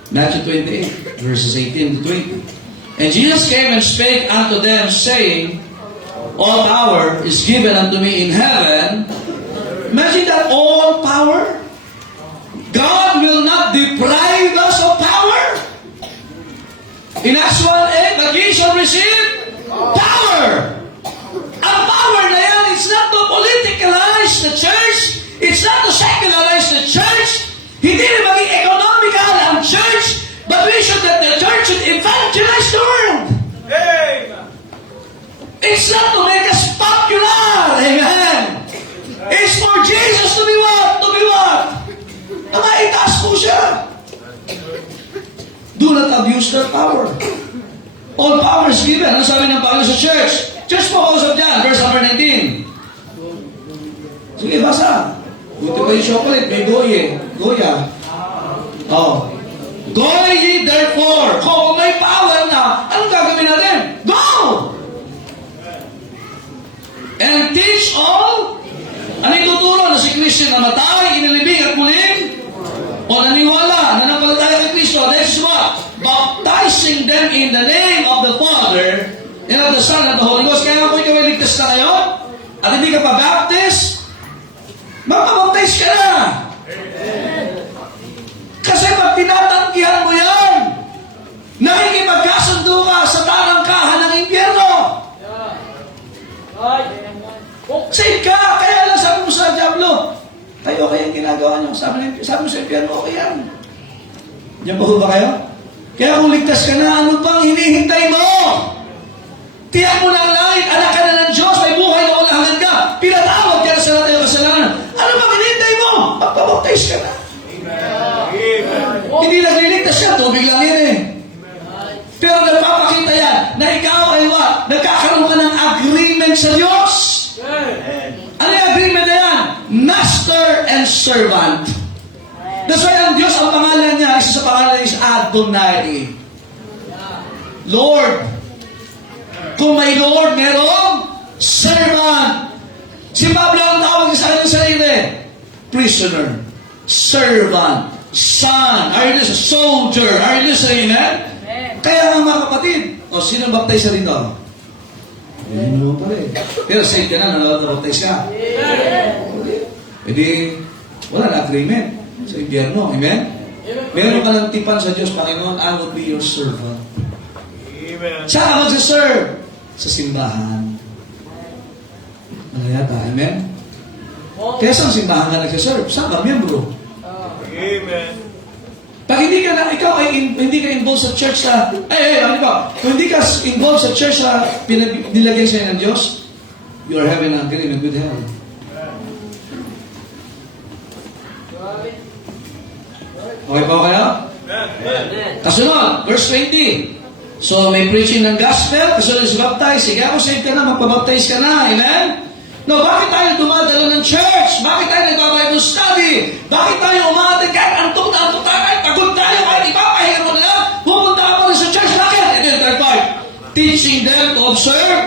Matthew 28, verses 18 to 20. And Jesus came and spake unto them, saying, all power is given unto me in heaven. Imagine that, all power. God will not deprive us of power. In Acts 1:8, but ye shall receive power. Ang power na yan, it's not to politicalize the church. It's not to secularize the church. Hindi na maging economical ang church, but we should let the church should evangelize the world. Amen. It's not to make us popular. Amen. It's for Jesus to be what? To be what? Na maitaas po siya. Do not abuse their power. All power is given. Ano sabi ng Panginoon sa church? Church po kausap dyan. Verse number 19. Sige, basa. Buti pa yung chocolate. May goya. Oh. Go ye therefore. Kung may power na, anong gagawin natin? Go! And teach all. Ano ituturo na si Kristo na matay, inilibing at muling? O naniwala, nanampalataya kay Kristo? This is what? Baptizing them in the name of the Father and of the Son and of the Holy Ghost. Kaya kung ikaw ay ligtas na ngayon, at hindi ka pa baptist, Magpabaptize ka na! Kasi pag tinatanggihan mo yan, nakikipagkasundo ka sa tarangkahan ng impyerno. Save ka! Kaya lang sabi mo sa Diablo, tayo kaya yung ginagawa niyo. Sabi mo sa impyerno, okay yan. Diyan ba ba kayo? Kaya kung ligtas ka na, ano pang hinihintay mo? Tiyak mo ng langit, anak ka na ng Diyos, may buhay na ulangan ka, pinatawad ka na sa lahat ng kasalanan. Ano pang hinihintay mo? Magpabaptize ka na. Hindi nagliligtas ka, tubig lang yan eh. Pero nagpapakita yan na ikaw ay nagkakaroon ka ng agreement sa Diyos. Ano yung agreement na yan? Master and servant. That's why ang Diyos, ang pangalan niya, isa sa pangalan is Adonai. Lord. Kung may Lord, merong servant. Si Pablo ang tawag sa kanyang sarili. Prisoner. Servant. Son. Are you listening? Soldier. Are you listening? Amen? Kaya nga mga kapatid, sino baptize sa dito? Hindi mo pa rin. Pero save ka na, baptize ka. Hindi, wala na agreement sa impyerno. Amen? Meron ka ng tipan sa Diyos, Panginoon, I will be your servant. Amen. Saan ka magsaserve? Sa simbahan. Ano yata? Amen? Kaya saan simbahan ka nagsaserve? Saan ka miyembro? Amen. Pag hindi ka na, ikaw ay hindi ka involved sa church sa, ano ba? Kung hindi ka involved sa church sa nilagyan sa'yo ng Diyos, you are having an agreement with hell. Okay pa kayo? Kasunod, verse 20. So, may preaching ng gospel, kasunod is baptize. Sige ako, save ka na, magpabaptize ka na. Amen? No, bakit tayo dumadalo ng church? Bakit tayo nagbabible study? Bakit tayo umaatid kahit antok na antok tayo, kahit pagod tayo, kahit ipapahinga mo na lang, pupunta ka pa rin sa church. Bakit? Ito yung third part. Teaching them to observe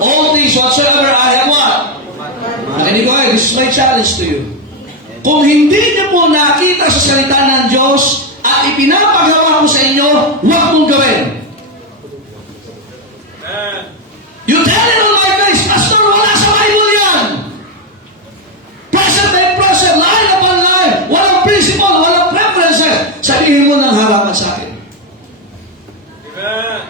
all things whatsoever I have what? Nakinig ko this is my challenge to you. Kung hindi niyo po nakita sa salita ng Diyos at ipinapagawa ko sa inyo, huwag mong gawin. You tell it on my face, Pastor, wala sa Bible yan. Present by present, line upon line, walang principle, walang preferences. Sabihin mo ng harapan sa akin.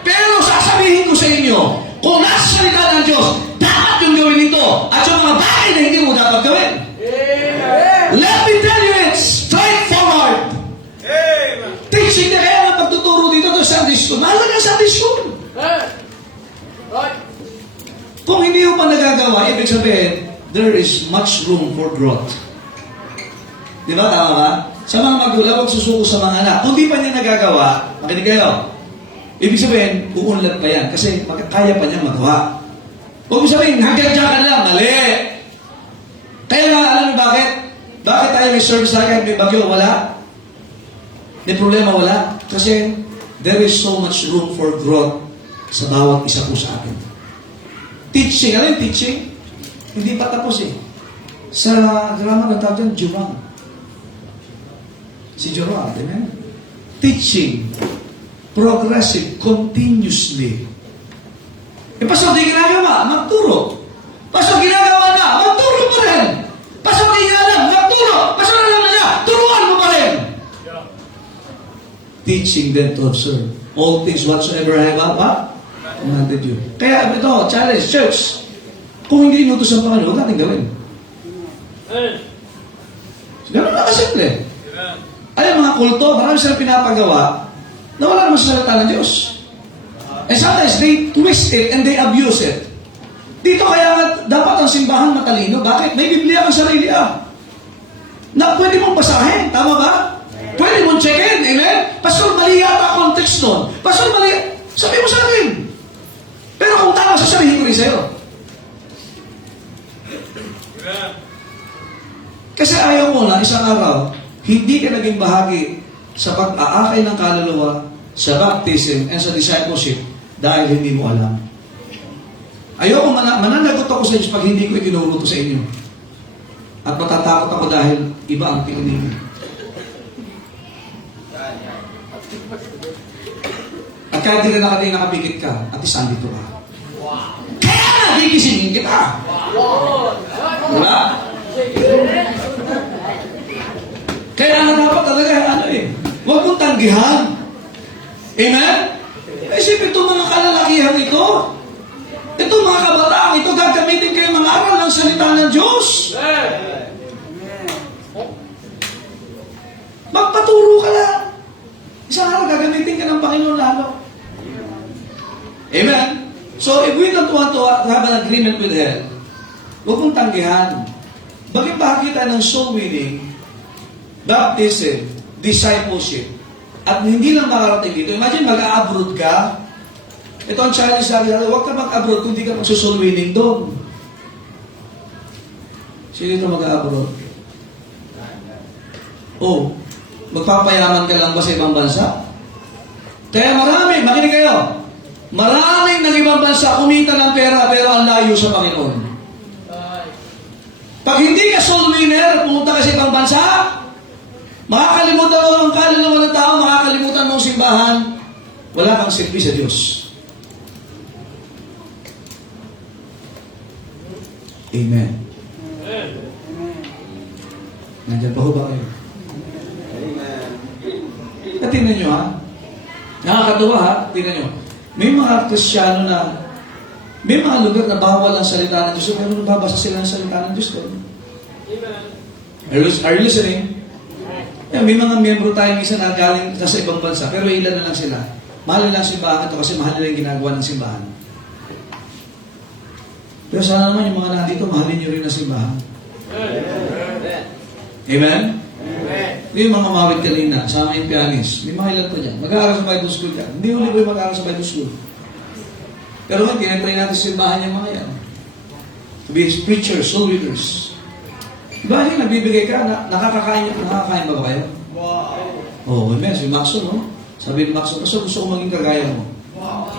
Pero sasabihin ko sa inyo, kung nasa salita ng Diyos, dapat yung gawin ito. At yung mga bagay na hindi mo dapat gawin. Let me tell you it straightforward. Teaching na kaya ng pagtuturo dito to Sunday School. Mahal na Sunday School. Kung hindi mo pa nagagawa, ibig sabihin, there is much room for growth. Di ba? Tama ba? Sa mga magulang, huwag susuko sa mga anak. Kung di pa niya nagagawa, makinig kayo. Ibig sabihin, uunlad pa yan. Kasi kaya pa niya magawa. Huwag mo sabihin, hanggang dyan ka lang. Mali! Kaya nga, alam mo bakit? Bakit tayo may service sa akin, may bagyo? Wala. May problema, wala. Kasi there is so much room for growth sa bawat isa po sa atin. Teaching. Ano yung teaching? Hindi pa tapos eh. Sa grammar ng tawag dyan, Jurang. Si Jurang, amen? Teaching. Progressive. Continuously. Pastor, di ginagawa. Magturo. Pastor, ginagawa na. Magturo pa rin. Pastor, di alam. Magturo. Pastor, alam na niya. Turuan mo pa rin. Teaching them to observe all things whatsoever I have commanded you. Kaya ito, challenge, church. Kung hindi inutos ang Panginoon, huwag natin gawin. Ganun na kasimple. Ay, mga kulto, marami silang pinapagawa na wala naman sa salita ng Diyos. And sometimes they twist it and they abuse it. Dito kaya dapat ang simbahan matalino. Bakit? May Biblia kang sarili na pwede mong basahin. Tama ba? Pwede mong check-in. Amen? Pastor, mali yata context nun. Pastor, mali. Sabi mo sa akin. Pero kung tama, sasabihin ko rin sa'yo. Kasi ayaw mo na isang araw, hindi ka naging bahagi sa pag-aakay ng kaluluwa, sa baptism, and sa discipleship dahil hindi mo alam. Ayoko mananagot ako sa Diyos pag hindi ko itinuro to sa inyo. At matatakot ako dahil iba ang tingin. At kahit di ka nakapikit ka, at least andito ka. Kaya gigisingin kita. Diba? Kaya nga dapat talaga, huwag mong tanggihan. Amen? Eh, siyempre itong mga kalalakihan ito, itong mga kabataan ito, gagamitin kayo mga aral ng salita ng Diyos. Magpaturo ka lang. Isang araw, gagamitin ka ng Panginoon lalo. Amen? So, if we don't want to have an agreement with hell, huwag mong tanggihan. Bakit pakita ng soul winning, baptism, discipleship, at hindi lang makarating dito. Imagine, mag-a-abroad ka. Ito ang challenge sa akin, huwag ka mag-abroad kung hindi ka magsusoul winning doon. Sino ito mag-a-abroad? Oh, magpapayaman ka lang ba sa ibang bansa? Kaya marami, makinig kayo, maraming ng ibang bansa kumita ng pera pero ang layo sa Panginoon. Pag hindi ka soul winner, pumunta ka sa ibang bansa, makakalimutan mo ang kaluluwa ng tao, makakalimutan mo ang simbahan, wala kang silbi sa Diyos. Amen. Nandiyan pa ho ba kayo? At tingnan nyo ha, nakakatuwa ha, tingnan nyo. May mga Kristiyano na, may mga lugar na bawal ang salita ng Diyos, pero nababasa sila ng salita ng Diyos. Are you listening? Yeah, may mga miyembro tayo minsan na galing sa ibang bansa, pero ilan na lang sila. Mahal nila ang simbahan ito kasi mahal nila yung ginagawa ng simbahan. Pero sana naman yung mga nandito, mahalin nyo rin ang simbahan. Amen? Hindi yung mga mawit kanina, sama yung pianist. May mga ilan pa dyan. Mag-aaral sa Bible School ka. Hindi ulit ko mag-aaral sa Bible School. Pero ngayon, tinatry natin sa simbahan yung mga yan. To be preachers, soul leaders. Diba yung nagbibigay ka, nakakakain ba ba kayo? Wow! Oh, amen. Si Maxon, no? Sabi ni Maxon, gusto ko maging kagaya mo. Wow!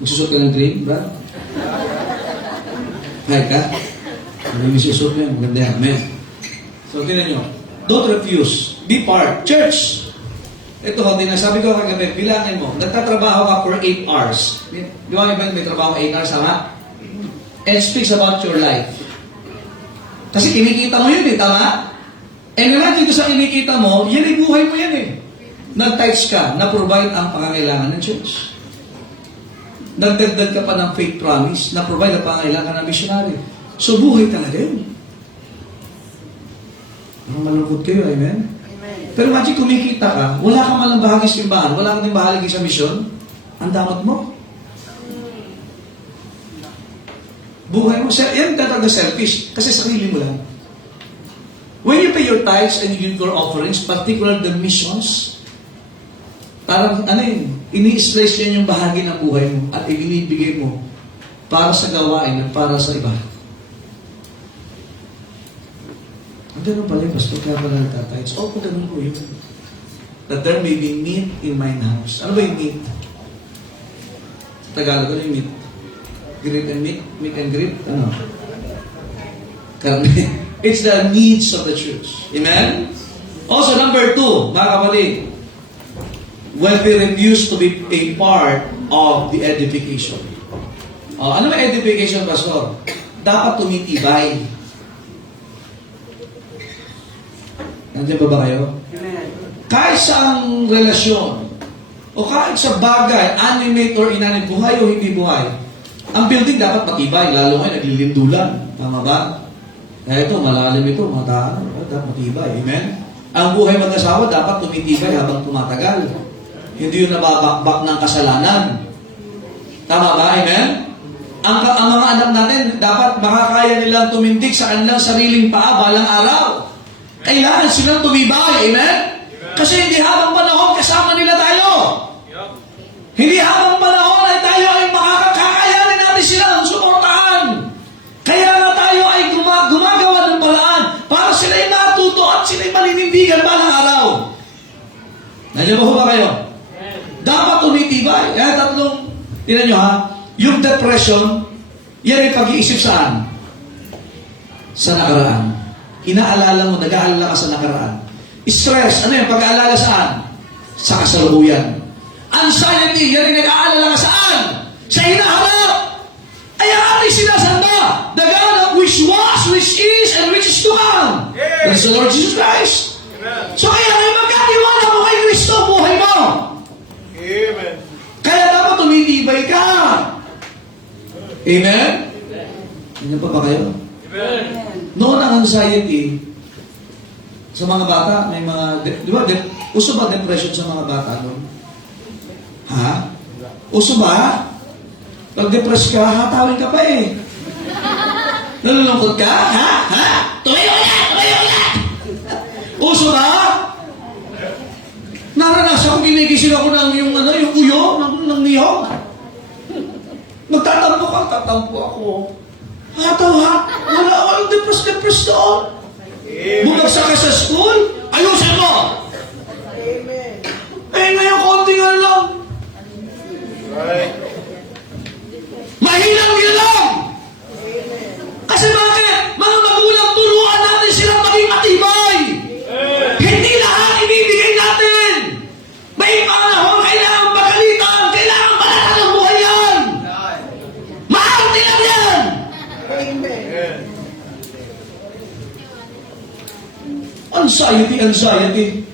Magsusot ka ng green, ba? Hay ka? Ano yung susot mo yan? Maganda yan. Amen. So, tinan nyo. Don't refuse. Be part. Church! Ito, sabi ko kagabi, bilangin mo, nagtatrabaho ka for 8 hours. Di ba may trabaho 8 hours, tama? And speaks about your life. Kasi kinikita mo yun tama? And imagine ko sa kinikita mo, yan ay buhay mo yan Nag-tithes ka, na-provide ang pangangailangan ng church. Nagdagdag ka pa ng faith promise, na-provide ang pangangailangan ng missionary. So, buhay talaga yun. Malungkot kayo, amen? Pero imagine kumikita ka, wala kang malang bahagi sa simbahan, wala kang din bahagi sa misyon, ang damot mo. Buhay mo, yan talaga selfish, kasi sarili mo lang. When you pay your tithes and you give your offerings, particularly the missions, parang ini-slice yan yung bahagi ng buhay mo at ibinibigay mo para sa gawain at para sa iba. Ang ganun pala yung pastor kaya pala nagtatites. O, kung ganun po yun. That there may be meat in mine house. Ano ba yung meat? Sa Tagalog, ano yung meat? Greet and meat? Meat and greet? Ano? Karne. It's the needs of the church. Amen? Also, number 2, mga kapatid, when we refuse to be a part of the edification. Ano ba edification, pastor? Dapat tumitibay. Nandiyan ba kayo? Kahit sa relasyon, o kahit sa bagay, animate or inanimate, buhay o hindi buhay, ang building dapat matibay, lalo ngayon naglilindulan. Tama ba? Kaya ito, malalim ito, dapat matibay. Amen? Ang buhay mag-asawa dapat tumitibay habang tumatagal. Hindi yung nababakbak ng kasalanan. Tama ba? Amen? Ang mga anak natin, dapat makakaya nilang tumindig sa kanilang sariling paa balang araw. Kailangan silang tumibay. Amen? Kasi hindi habang panahon kasama nila tayo. Hindi habang panahon ay tayo ay makakakayanin natin silang suportahan. Kaya na tayo ay gumagawa ng paraan para sila'y matuto at sila'y maninindigan balang araw. Nandiyan ba ba kayo? Dapat tumitibay. Kaya tatlong, tinan nyo ha, yung depression, yan ay pag-iisip saan? Sa nakaraan. Inaalala mo, nag-aalala ka sa nakaraan. Stress, ano yan? Pag-aalala saan? Sa kasalukuyan. Anxiety, yan ay nag-aalala ka saan? Sa hinaharap. ay ang ating sinasamba. The God of which was, which is, and which is to come. That is the Lord Jesus Christ. Amen. So kaya ay magkatiwala mo kay Kristo, buhay mo. Amen. Kaya dapat tumitibay ka. Amen? Ano pa ba kayo? Amen. Noon ang anxiety, sa mga bata, may mga, di ba, uso ba depression sa mga bata noon? Ha? Uso ba? Pag depressed ka, hatawin ka pa eh. Nalulungkot ka? Ha? Ha? Tumayo na! Tumayo na! Uso ba? Naranasan ko, ginigising ako ng yung uyo, ng niyog. Magtatampo ka, tatampo ako. Hataw ha? Walang depressed doon. Bumagsak ka sa school, ayusin mo! Eh, ngayon, konti nga lang. Right. Mahinang yun lang! Kasi bakit? Mga magulang, turuan natin silang maging matibay! Hindi lahat ibibigay natin! May panahon, kailangan pagalitan, kailangan palatan ng buhay yan! Maarte lang yan! Amen. Anxiety.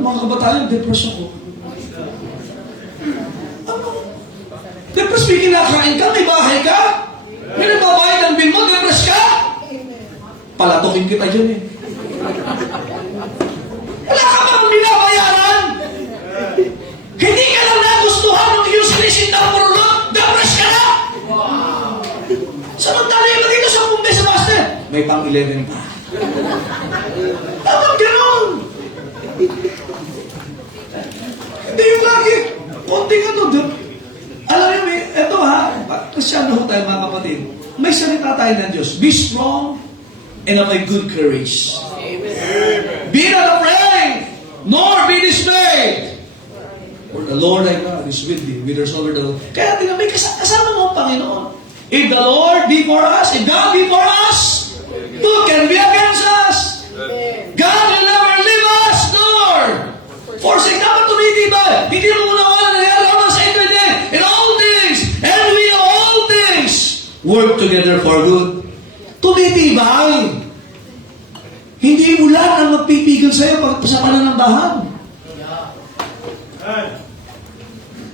Mga kabataan, depressed ako. Ano? Depressed, may kinakain ka, may bahay ka? May nagbabayad ng bill mo, depressed ka? Palatokin kita dyan eh. Wala ka bang binabayaran? Hindi ka lang nagustuhan ng iyong sinisindang purulot, depressed ka na? Samantala yung magiging sa Bombay sa master, may pang 11 pa. Dapat ganun! Hindi yung lagi, konting ano doon. Alam niyo, eto ha, Kristyano ho tayo mga kapatid, may salita tayo ng Diyos, be strong and of a good courage. Be not afraid, nor be dismayed. For the Lord thy God is with thee, whithersoever thou. Kaya tingnan, may kasama mo ang Panginoon. If the Lord be for us, if God be for us, who can be against us? God will never leave us, nor forsake. Dapat tumitibay. Hindi mo muna wala nangyari naman sa internet. In all things, and we know all things, work together for good. Tumitibay. Hindi ulan ang magpipigil sa'yo pag sa pananambahan.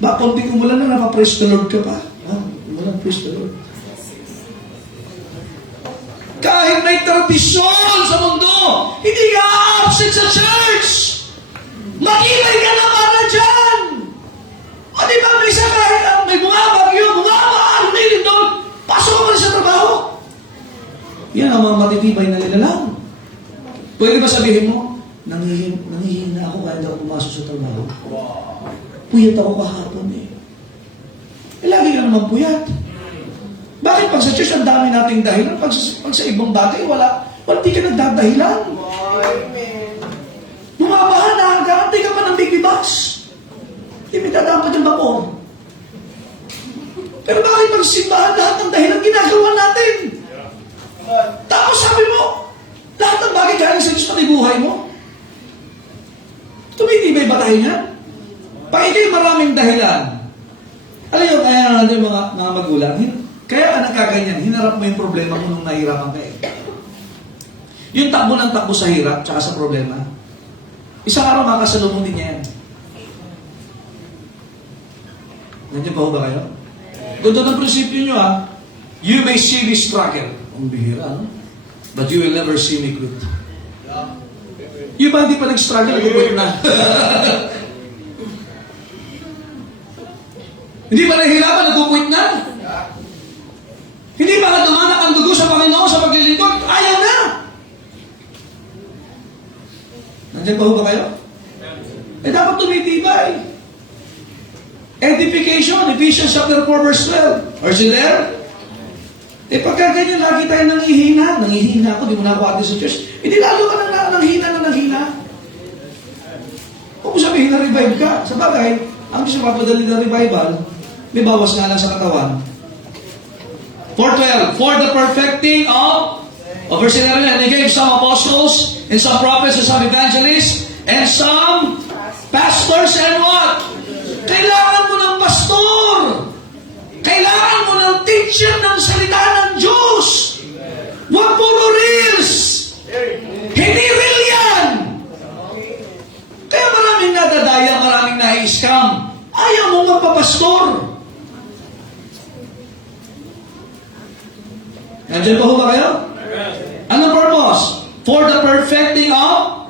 Ba, konting umulan na napapraise the Lord ka pa. Umulan, praise the Lord. Kahit may tradisyon sa mundo, hindi ka absent sa church. Makilay ka na para dyan. O di ba, may isa kahit may bumabagyo, umilim doon, pasok ka pa sa trabaho. Yan ang mga matitibay na nilalang. Pwede ba sabihin mo, nangihina ako kahit ako pumasok sa trabaho. Puyat ako kahapon eh. Lagi ka naman puyat. Bakit pag sa church ang dami nating dahilan, pag sa ibang bagay, di ka nagdadahilan. Bumabaha na hanggang, di ka pa ng big bus. Hindi dadaan pa dyan bako. Pero bakit pag simbahan lahat ng dahilan ginagawa natin? Tapos sabi mo, lahat ng bagay galing sa Diyos pati buhay mo. Tumitibay ba tayo niyan? Pag ikay maraming dahilan, alam nyo, kaya na natin mga magulang, kaya ka nagkaganyan, hinarap mo yung problema mo nung nahirapan ka eh. Yung takbo ng takbo sa hirap, tsaka sa problema, isang araw makasalubong din niya yan. Nandiyan pa ho ba kayo? Ganda ng prinsipyo nyo ha, you may see me struggle. Ang bihira, no? But you will never see me quit. Yung ba hindi pa nag-struggle, nag-quit na. Hindi ba nahihirapan, nag-quit na? Hindi ba dumanak ang dugo sa Panginoon sa paglilingkod? Ayaw na! Nandiyan pa ho ba kayo? Eh dapat tumitibay. Edification, Ephesians chapter 4 verse 12. Are you there? Eh pagka ganyan, lagi tayo nanghihina. Nanghihina ako, di mo na ako ate sa church. Hindi lalo ka nanghina. Kung sabihin na revive ka, sa bagay, ang gusto papadali na revival, may bawas nga lang sa katawan. 4:12, for the perfecting of verse 11, and he gave some apostles, and some prophets, and some evangelists, and some pastors, and what? Kailangan mo ng mag-teacher ng salita ng Diyos. Huwag puro reels. Hindi real yan. Kaya maraming nadadaya, maraming na-scam. Ayaw mo magpapastor. Nandiyan ba ho ba kayo? Anong purpose? For the perfecting of?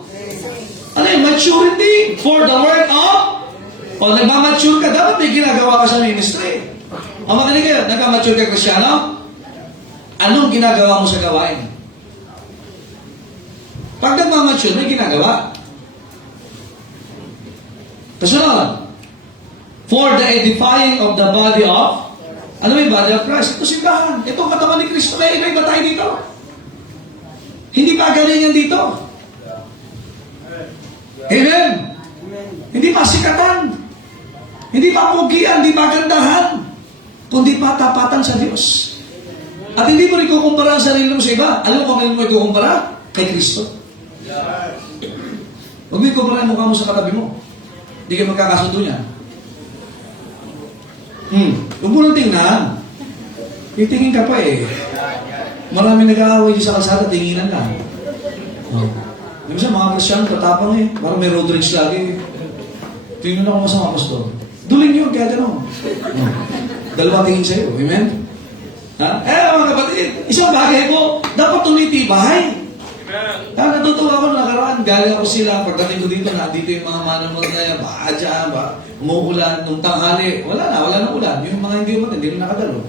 Ano yung maturity? For the work of? O nagmamature ka, dapat may ginagawa ka sa ministry. O makinig kayo, nagmamature ka Kristyano? Anong ginagawa mo sa gawain? Pag nagmamature, may ginagawa. Kasunod, for the edifying of the body of? Ano yung body of Christ? Ito simbahan. Itong katawan ni Kristo. Kaya iba-iba tayo dito. Hindi pa galingan dito. Amen? Hindi pa sikatan. Hindi pa pugian. Hindi pa gandahan. Kundi pa tapatan sa Diyos. At hindi mo rin kukumpara ang sarili mo sa iba. Alam mo kung ano mo ikukumpara? Kay Kristo. Huwag mo ikukumpara ang mukha mo sa katabi mo. Hindi ka magkakasundo niya. Huwag mo nang tingnan. Titingin ka pa eh. Marami nag-aaway dyan sa kalsada, tinginan lang. Minsan mga Kristyano, tatapang eh. Parang may road rage lagi eh. Tingnan ako masama, pastor. Duling yun, kaya gano'n. Dalawa tingin sa'yo. Amen? Ha? Mga kapatid, isang bagay po, dapat tumitibay. Kaya natutuwa ko nakaraan, galing ako sila, pagdating ko dito, nandito yung mga manunod na yan, baka dyan, umuulan, nung tanghali, wala na ulan. Yung mga hindi umat, hindi na nakadalo.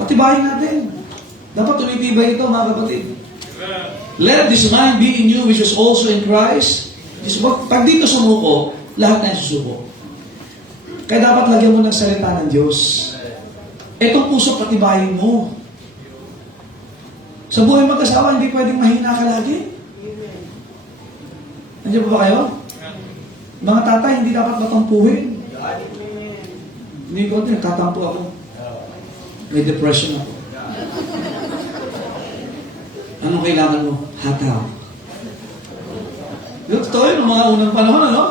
Patibayin natin. Dapat tumitibay ito, mga kapatid. Let this mind be in you, which was also in Christ. Pag dito sumuko, lahat na yung susuko. Kaya dapat lagyan mo ng salita ng Diyos. Itong puso, patibayin mo. Sa buhay mag-asawa, hindi pwedeng mahina ka lagi. Nandiyan po ba kayo? Mga tatay, hindi dapat matampuhin. Hindi ko nagtatampo ako. May depression ako. Anong kailangan mo? Hataw. Totoo yun, mga unang panahon, ano?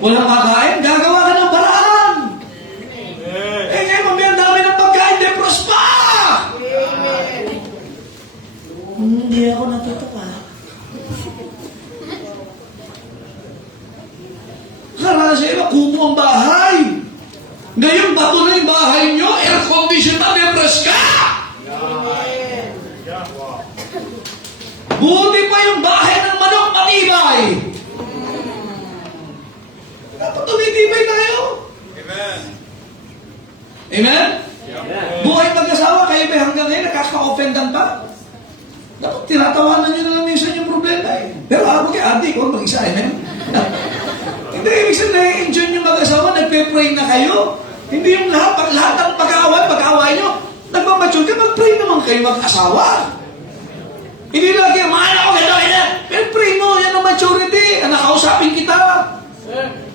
Walang kakain, gagawa ka ng paraan. Eh ngayon, may ang dami ng pagkain, depros pa! Hindi ako natutuwa. Karana sa iba, kumo ang bahay. Ngayon, bato na yung bahay nyo, air condition na, depros ka! Buti pa yung bahay ng manok matibay. Dapat tumitibay tayo. Amen. Amen? Buhay mag-asawa, kayo ba hanggang ngayon nakaka-offendan pa? Dapat tinatawanan nyo na lang minsan yung problema eh. Pero ako kay ate, huwag mag-isa, amen? Hindi, ibig sabihin na-enjoy nyo mag-asawa, nagpe-pray na kayo. Hindi yung lahat ng pag-away nyo, nagmamature ka, mag-pray naman kayo mag-asawa. Hindi lagi, mahal ako, gano'n. Pero pray mo, yan ang maturity. Nakausapin kita.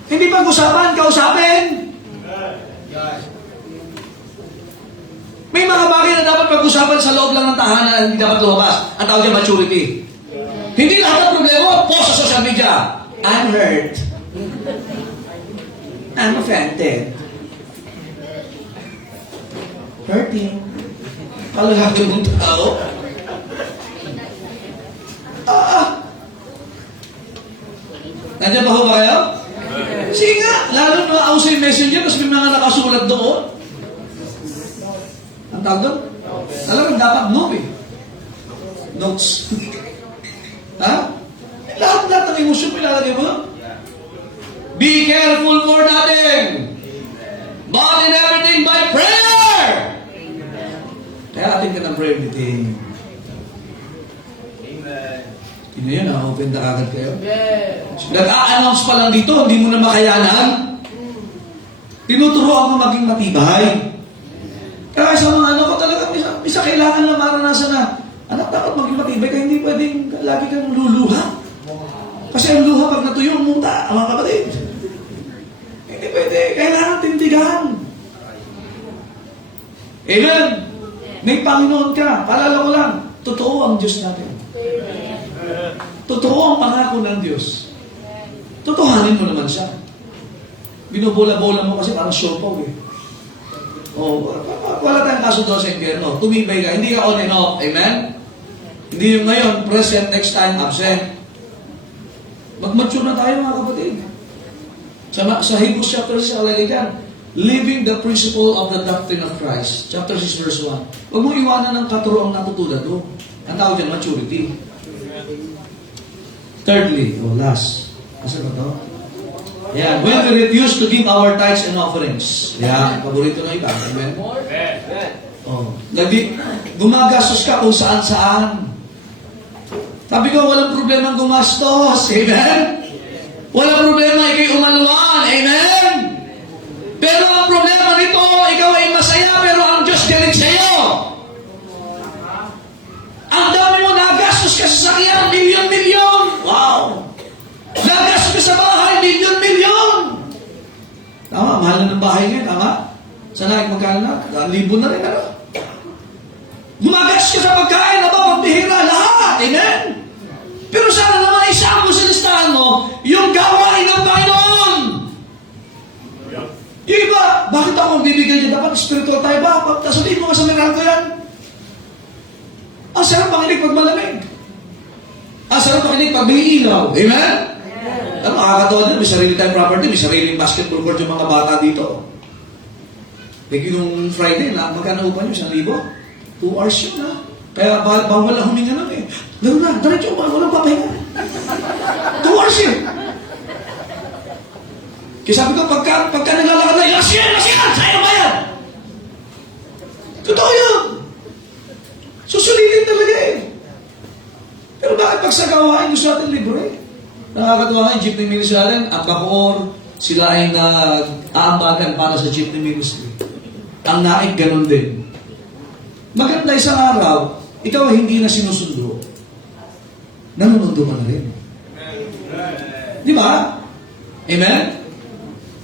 Hindi pag-usapan, kausapin. May mga bagay na dapat pag-usapan sa loob lang ng tahanan at hindi dapat lumabas. Ang tawag niya maturity. Hindi lahat ng problema, post sa social media. I'm hurt. I'm offended. Hurting. Palagay mong tao. Nandiyan ba ho ba kayo? Sige nga, lalo na ako sa messenger, mas may mga nakasulat doon. Ang tawag doon? Talagang dapat eh. Notes. Ha? Lahat ng emosyon mo ilalagay mo. Be careful for nothing, but in everything by prayer. Kaya atin ka ng prayer meeting. Yun na yun, open na agad kayo. Nag-a-announce pa lang dito, hindi mo na makayanan. Tinuturoan mo maging matibay. Kaya sa mga ko talaga, misa kailangan lang maranasan na, anak, dapat maging matibay ka, hindi pwedeng lagi kang luluha. Kasi ang luha pag natuyo, muta, mga kapatid. Hindi pwede, kailangan tindigan. Amen? May Panginoon ka, paalala ko lang, totoo ang Diyos natin. Totoo ang pangako ng Diyos. Totohanin mo naman siya. Binobola-bola mo kasi parang siopaw eh. Wala tayong kaso doon sa impyerno. Tumibay ka, hindi ka on and off. Amen? Hindi yung ngayon, present, next time, absent. Mag-mature na tayo mga kapatid. Sa Hebrews chapter 6, alay dyan, living the principle of the doctrine of Christ. Chapter 6, verse 1. Huwag mong iwanan ng katuroang natutunan doon. Ang tawag dyan, maturity. Thirdly, last. Asa ba ito? Yeah, when we refuse to give our tithes and offerings. Yeah, paborito na iba. Amen? Oh. Gumagastos ka kung saan-saan. Sabi ko, walang problema gumastos. Amen? Walang problema, ikay umaluan. Amen? Pero ang problema nito, ikaw ay masaya, pero ang Diyos galit sa iyo. Ang dami mo nagastos ka sa sakyan, milyon-milyon. Wow! Nagastos ka sa bahay, milyon-milyon. Tama, mahal na ng bahay ngayon, tama? Sana magkano na? 1,000 na rin, ano? Gumagastos ka sa pagkain, pagbihira, lahat. Amen? Pero sana naman isama mo sa listahan mo yung gawain ng Panginoon. Yung iba, bakit ako magbibigay niya? Dapat spiritual tayo ba? Sabihin mo nga sa meral ko yan. Ang sarap makinig pag malamig. Ang sarap makinig pag may ilaw. Amen? Ano, makakatawa din, may sarili tayong property, may sariling basketball court yung mga bata dito. Like yung Friday na, magkano upan nyo? 1,000? 2 hours yun ha. Kaya bawal lang huminga lang eh. Gano'n na, diretso, walang papahinga. 2 hours yun. Kaya sabi ko, pagka naglalakad na, las yan! Sayang ba yan? Totoo yun. Susulitin talaga eh. Pero bakit pag sa gawain gusto natin libre? Nakakatawa nga yung jeepney ministry natin, ang Bacoor, sila ay nag-aambagan para sa jeepney ministry. Ang naik, ganun din. Maganda isang araw, ikaw ay hindi na sinusundo, nanunundo ka na rin. Di ba? Amen?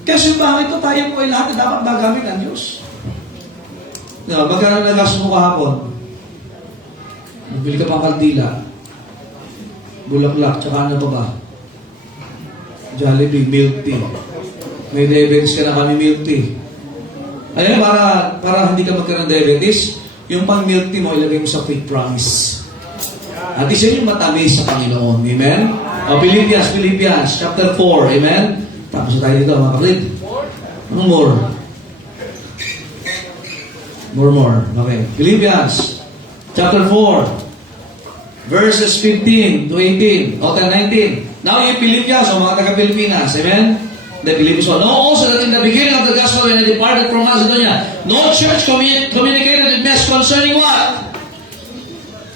Kasi bakit ito tayo po ay lahat na dapat magamit ng Diyos. Diba? Magkano nagastos mo kahapon? Nagbili ka pang kaldila, bulaklak, tsaka ano pa ba? Jollibee, milk tea. May diabetes ka na kami milk tea. Ayun, para hindi ka magkaroon ng diabetes, yung pang milk tea mo, ilagay mo sa quick promise. At isa yung matamis sa Panginoon. Amen? Philippians, chapter 4. Amen? Tapos na tayo dito, mga kapatid. Anong more? More. Okay. Philippians, chapter 4. Verses 15 to 18. O, 19. Now, yung Philippians, o mga taga-Pilipinas. Amen? The Philippians. So, know also that in the beginning of the gospel, when I departed from Macedonia, no church communicated with me concerning what?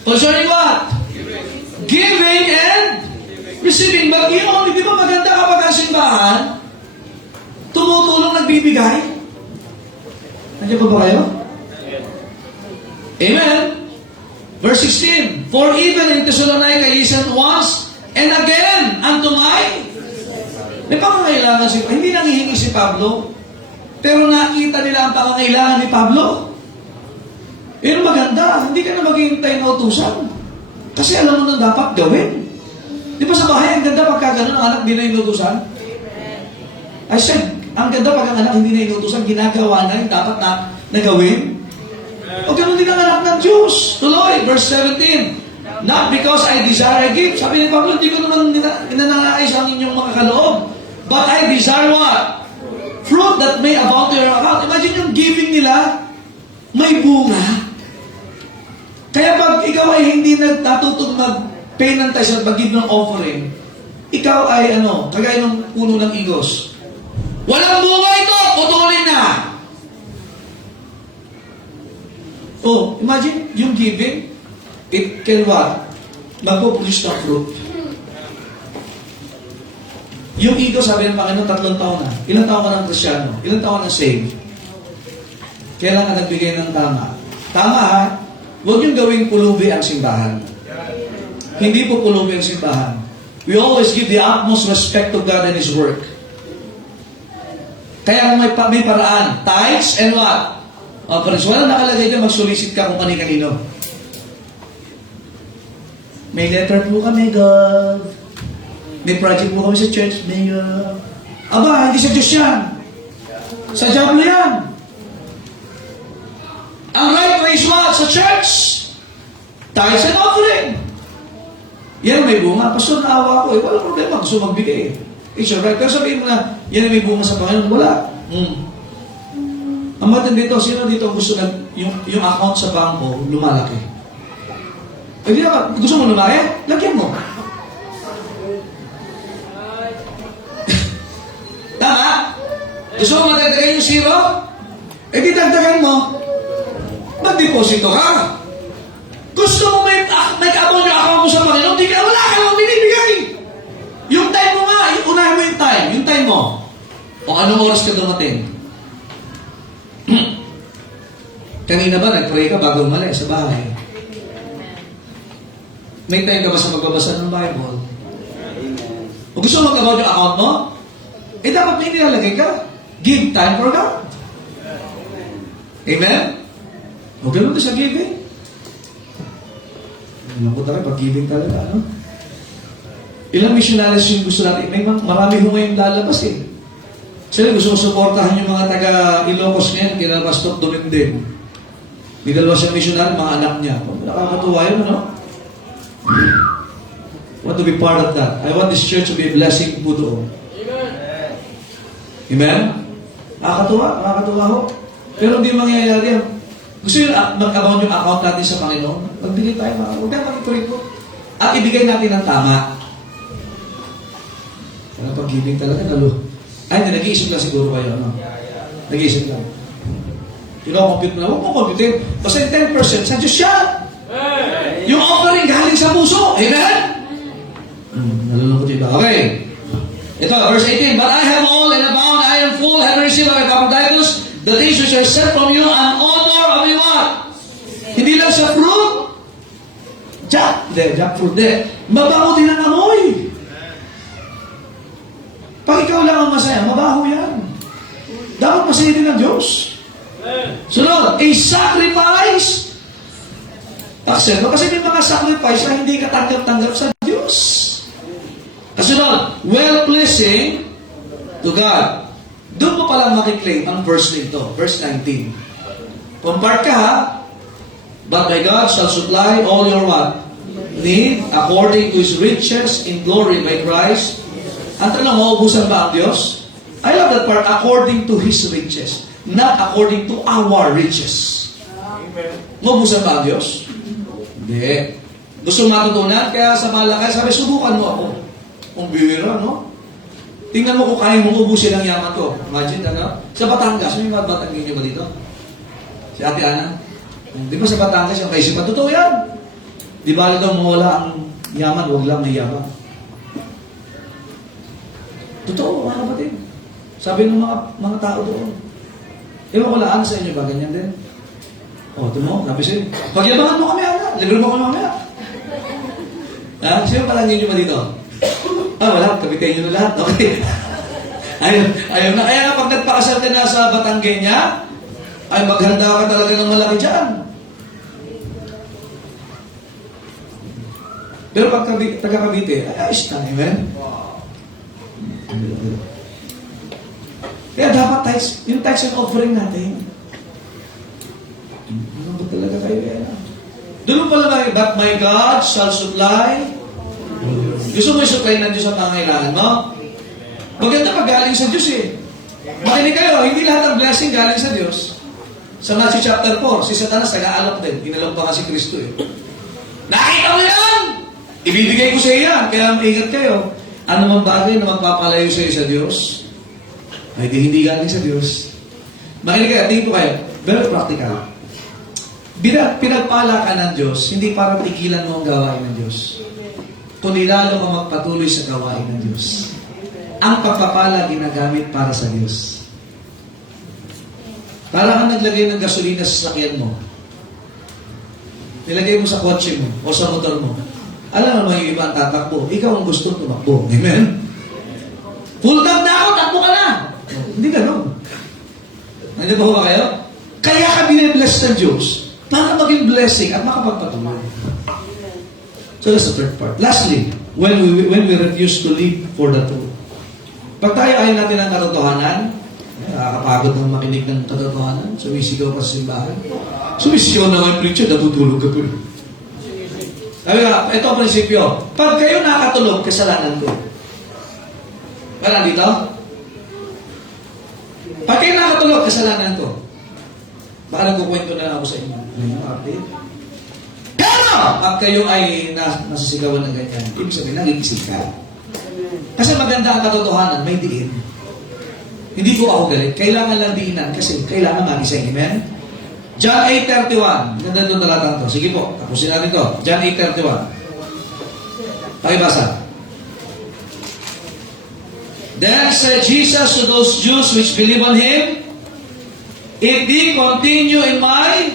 Concerning what? Giving and receiving. But yun, di ba maganda kapag ang simbahan, tumutulong, nagbibigay? Nandiyan pa ba kayo? Amen? Verse 16, for even in Thessalonica he sent once and again unto my... May pangangailangan hindi nangihingi si Pablo, pero nakita nila ang pangangailangan ni Pablo. Pero maganda, hindi ka na maghihintay na utusan. Kasi alam mo na dapat gawin. Di ba sa bahay, ang ganda pagka ganun, ang anak hindi na inutusan? I said, ang ganda pag ang anak hindi na inutusan, ginagawa na yung dapat na gawin. O ganun din ang anak ng Diyos. Tuloy, verse 17. Not because I desire a gift. Sabi ni Pablo, hindi ko naman ninanais ang inyong mga kaloob. But I desire what? Fruit that may abound to your account. Imagine yung giving nila, may bunga. Kaya pag ikaw ay hindi natutong mag-pay ng tithes at mag-give ng offering, ikaw ay kagaya ng puno ng igos. Walang bunga ito! Putulin na! Oh, imagine yung giving, it can what? Mag-produce ng fruit. Yung ego, sabi ng Panginoon, 3 taon na. Ilang taon ka ng Kristyano? Ilang taon na saved? Kailan ka nagbigay ng tama? Tama ha? Huwag yung gawing pulubi ang simbahan. Hindi po pulubi ang simbahan. We always give the utmost respect to God and His work. Kaya may paraan. Tithes and what? Friends, walang nakalagay ka, mag-solicit ka kung kani-kanino. May letter po kami, God. May project po kami sa church, may Aba, hindi sa Diyos yan. Sa diablo yan. is what? Sa church. Tithes and offering. Yan may bunga. Pastor, naawa ko. Wala problema. Gusto magbigay. It's alright. Pero sabihin mo na, yan may bunga sa Panginoon. Wala. Ang matindi dito, sino dito ang gusto na yung account sa bangko lumalaki? Eh, di ba? Gusto mo lumaki? Lagyan mo. Tama? Gusto mo matagdagan yung zero? Eh di dagdagan mo. Mag-deposito ka. Gusto mo may kaabon yung account mo sa Panginoon, di ka, wala ka lang binibigay. Yung time mo nga, unahin mo yung time. Yung time mo. O anong oras ka dumating? Kanina ba, nag-pray ka bago umalis sa bahay? May time ka ba sa magbabasa ng Bible? O gusto mo mag-about yung account mo? Eh dapat may nilalagay ka. Give time for God. Amen? O ganoon sa giving. Alam ko talaga, pag-giving talaga, ano? Ilang missionaries yung gusto natin? May marami ho ngayong lalabas eh. Sila gusto ko suportahan yung mga taga Ilocos ngayon, kina Pastor Domingdin. May dalawa siyang missionary, mga anak niya. Nakakatuwa yun, ano? I want to be part of that. I want this church to be a blessing po doon. Amen? Nakakatuwa ho. Pero hindi mangyayari yan. Gusto yun, mag-account yung account natin sa Panginoon? Magbigay tayo, huwag tayo mag-pray po. At ibigay natin ang tama. Kaya pag-giving talaga, ay, nag-iisip lang siguro kayo, ano? Nag-iisip lang. Compute mo na, huwag mo compute. Basta yung 10%, sa Diyos siya. Yung offering galing sa puso. Amen? Nalulungkot iba. Okay. Ito, verse 18. But I have all and abound, I am full, having received of Epaphroditus, the things which are sent from you, and honor of you what? Hindi lang sa fruit. Jackfruit. Mabaho din ang amoy. Pag ikaw lang ang masaya, mabaho yan. Dapat masaya din ang Diyos. Sunod, a sacrifice. Accept mo. Kasi may mga sacrifice na hindi ka tanggap-tanggap sa Diyos. Kasunod, well-pleasing to God. Doon mo palang makiklaim ang verse nito, verse 19. Compart ka ha. But my God shall supply all your what? Need according to His riches in glory by Christ. Ang tanong, maubusan ba ang Diyos? I love that part, according to His riches. Not according to our riches. Amen. Maubusan ba ang Diyos? Hindi. Gusto matutunan? Kaya sa Malakay, sabi, subukan mo ako. Kung bibiro, no? Tingnan mo kung kaya mong ubusin ang yaman ko. Imagine, ano? Sa Batangas, may mga Batangas nyo ba dito? Si Ate Ana? Di ba sa Batangas, yung kaisipan, totoo yan. Di ba daw mawala ang yaman, huwag lang may yaman. Totoo, mga kapatid. Sabi ng mga tao doon. Ewan ko laan sa inyo ba, ganyan din? O, ito mo, sabi sa'yo, pagyabangan mo kami, Ana. Libre mo kami mamaya. Ha? Sino palangin nyo ba dito? Wala, kapitain nyo na lahat. Okay. Ayun na. Kaya nga, pag nagpakasal ka na sa Batanggenya, ay maghanda ka talaga ng malaki dyan. Pero pag taga-Cavite, ay ayos na, amen? Kaya dapat yung tithes and offering natin. Ano ba talaga kayo yan? Doon pala na, but my God shall supply. Gusto mo i-supply ng Diyos ang pangailangan mo? Maganda pag galing sa Diyos eh. Makinig kayo, hindi lahat ng blessing galing sa Diyos. Sa Matthew chapter 4, si Satanas nag-aalok din. Inalok pa nga si Kristo eh. Nakita mo yan! Ibibigay ko sa iyo yan. Kaya maingat kayo. Ano mang bagay na magpapalayo sa iyo sa Diyos, ay hindi galing sa Diyos. Makinig kayo, tingin po kayo. Very practical. Pinagpala ka ng Diyos, hindi para tigilan mo ang gawain ng Diyos. Kundi lalo ka magpatuloy sa gawain ng Diyos. Ang pagpapala ginagamit para sa Diyos. Para kang naglagay ng gasolina sa sasakyan mo. Nilagay mo sa kotse mo o sa motor mo. Alam mo yung iba ang tatakbo. Ikaw ang gusto tumakbo. Amen? Full tank na ako, takbo ka na. Hindi ganun. Nandiyan ba ba kayo? Kaya ka binibless ng Diyos para maging blessing at makapagpatuloy. So that's the third part. Lastly, when we refuse to live for the truth. Pag tayo ayaw natin ng katotohanan, Nakakapagod ng makinig ng katotohanan. Sumisigaw ka sa simbahan. Sumisigaw na nga yung preacher, natutulog ka po. Sabi nga, ito ang prinsipyo. Pag kayo nakatulog, kasalanan ko. Wala dito? Pag kayo nakatulog, kasalanan ko. Baka nagkukwento na ako sa inyo. Ano update? Pero, pag kayo ay nasasigawan ng ganyan, ibig sabihin, nagigising ka. Kasi maganda ang katotohanan, may diin. Hindi ko ako galit. Kailangan lang diinan kasi kailangan magising. Amen? John 8:31. Ganda doon talatang to. Sige po, tapusin natin to. John 8:31. Pakibasa. Then said Jesus to those Jews which believe on Him, if ye continue in my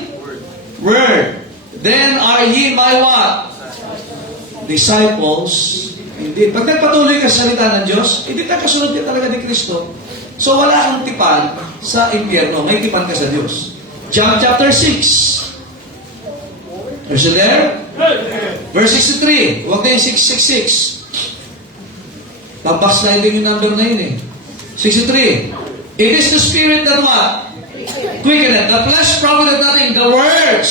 word, then are ye my what? Disciples. Hindi. Pag nagpatuloy ka sa salita ng Diyos, hindi ka kasunod ka talaga ni Kristo. So wala kang tipan sa impyerno. May tipan ka sa Diyos. John chapter 6. Are you there? Verse 63. Huwag na yung 666. Pabacksliding yung number na yun eh. 63. It is the Spirit that what? Quickeneth. The flesh profited nothing. The words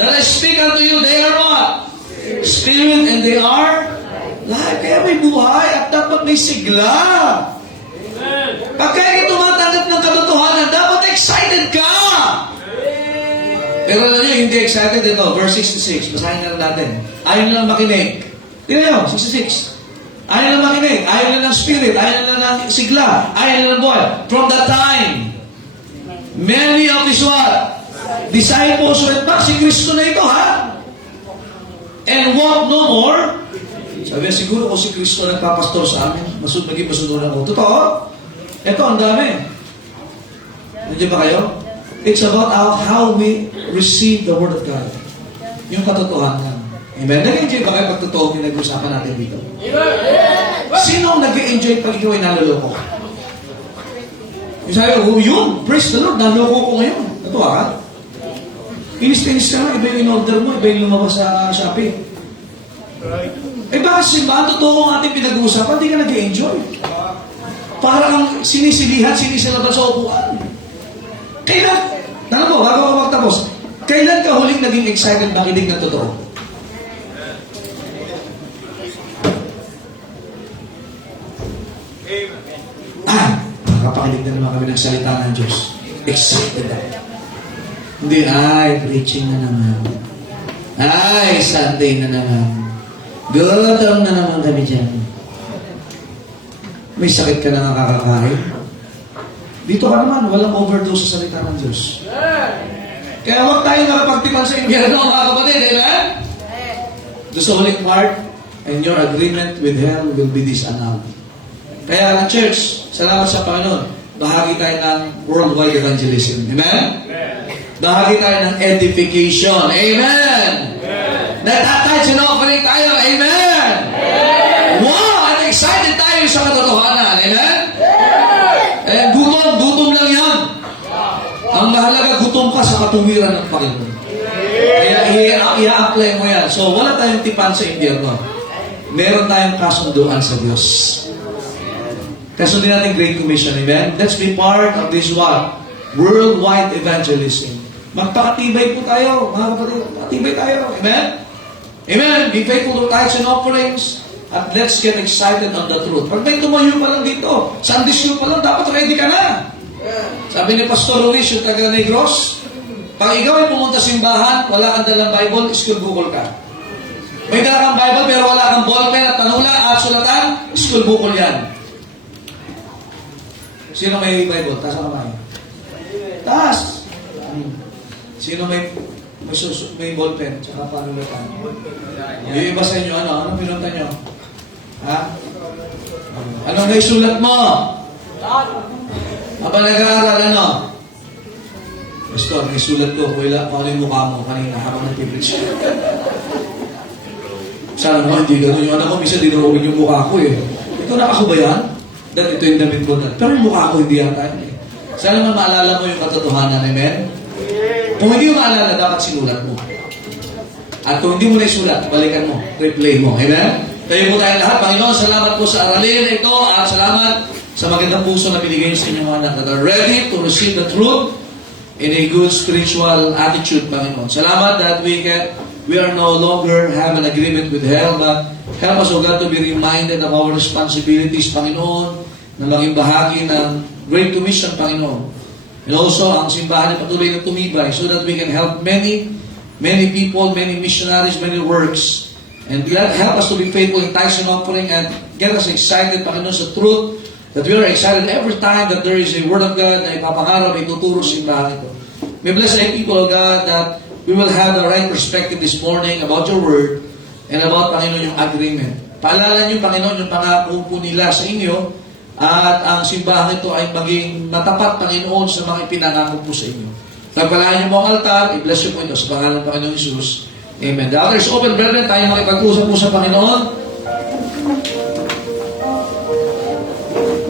that I speak unto you, they are what? Spirit and they are life. Kaya may buhay at dapat may sigla. Pag kayo tumatanggap ng katotohanan, dapat excited ka! Pero alam nyo, hindi excited ito. Verse 66, basahin na natin. Ayaw na lang makinig. Tingnan nyo, 66. Ayaw na lang makinig. Ayaw na ng spirit. Ayaw na ng sigla. Ayaw na ng buhay. From that time, many of these what? Disciples went back. Si Kristo na ito, ha? And walk no more. Sabi niya, siguro kung si Kristo nagpapastor sa amin, maging masunod ako. Totoo? Ito, ang dami. Nandiyan ba kayo? It's about how we receive the Word of God. Yung katotohanan. Amen? Nag-enjoy ba kayo pag totoo yung nag-usapan natin dito? Sino ang nag-enjoy pag ikaw ay naloloko? Yung sabi, oh, yun, praise the Lord, naloko ko ngayon. Natuwa ka? Inis-inis ka lang, iba yung in-order mo, iba yung lumabas sa Shopee. Right. Eh bakit simbahan, totoo ang ating pinag-uusapan, hindi ka nag-enjoy. Para kang sinisilaban sa upuan. Kailan, alam mo, bago ako magtapos, kailan ka huling naging excited makinig ng totoo? Nakapakinig na naman kami ng salita ng Diyos. Excited ako. Hindi, preaching na naman. Sunday na naman. Gutom na naman kami dyan. May sakit ka na nakakakain. Dito ka naman, walang overdose sa salita ng Diyos. Kaya huwag tayo nakapagtipan sa impyerno, mga kapatid, amen? Doon sa huling part, and your agreement with hell will be disannulled. Kaya ang church, salamat sa Panginoon, bahagi tayo ng worldwide evangelism. Amen? Bahagi tayo ng edification. Amen? Nagtatouch and offering tayo. Amen? Wow! At excited tayo sa katotohanan. Amen? Gutom lang yan. Ang mahalaga, gutom ka sa katuwiran ng Panginoon. Kaya i-apply mo yan. So, wala tayong tipan sa impyerno. Meron tayong kasunduan sa Diyos. Kasundin natin Great Commission. Amen? Let's be part of this what? Worldwide evangelism. Magpakatibay po tayo, mga kapatid. Magpakatibay tayo. Amen? Amen? Be faithful to tithes and offerings. At let's get excited on the truth. Pag may tumayo pa lang dito, Sunday school pa lang, dapat ready ka na. Sabi ni Pastor Luis, yung taga Negros, pag ikaw ay pumunta sa simbahan, wala kang dalang Bible, school bukol ka. May dala kang Bible, pero wala kang ballpen at tanula at sulatan, school bukol yan. Sino may Bible? Taas ang kamay. Taas! Sino may ballpen? Tsaka panulatan? Yung iba sa inyo, ano pinunta nyo? Ha? Ano naisulat mo? Aba nag-aaral, ano? Pastor, naisulat ko, kung ano yung mukha mo kanina habang nag-preach. Sana mo, hindi gano'n yung anak ko, minsan dinurugin yung mukha ko eh. Ito nakako ba yan? Dahil ito yung damit ko na. Pero yung mukha ko hindi yata yun eh. Sana naman maalala mo yung katotohanan, amen? Kung hindi mo maalala, dapat sinulat mo. At kung hindi mo na isulat, balikan mo, replay mo, amen? Tayo po tayo lahat. Panginoon, salamat po sa aralin ito at salamat sa magandang puso na binigay sa inyong anak that are ready to receive the truth in a good spiritual attitude, Panginoon. Salamat that we are no longer have an agreement with hell, but help us, O God, to be reminded of our responsibilities, Panginoon, na maging bahagi ng Great Commission, Panginoon. And also, ang simbahan ay patuloy na tumibay so that we can help many people, many missionaries, many works. And help us to be faithful in tithes and offering and get us excited, Panginoon, sa truth, that we are excited every time that there is a Word of God na ipapangarap, ituturo sa simbahan ito. May bless the people of God that we will have the right perspective this morning about your Word and about, Panginoon, yung agreement. Paalala niyo, Panginoon, yung pangako po nila sa inyo at ang simbahan ito ay maging matapat, Panginoon, sa mga ipinangako po sa inyo. Pagpalaan niyo mo ang altar, i-bless niyo po ito sa pangalan ng Panginoon Jesus. Amen. The altar is open, brethren. Tayo makipag-usap po sa Panginoon.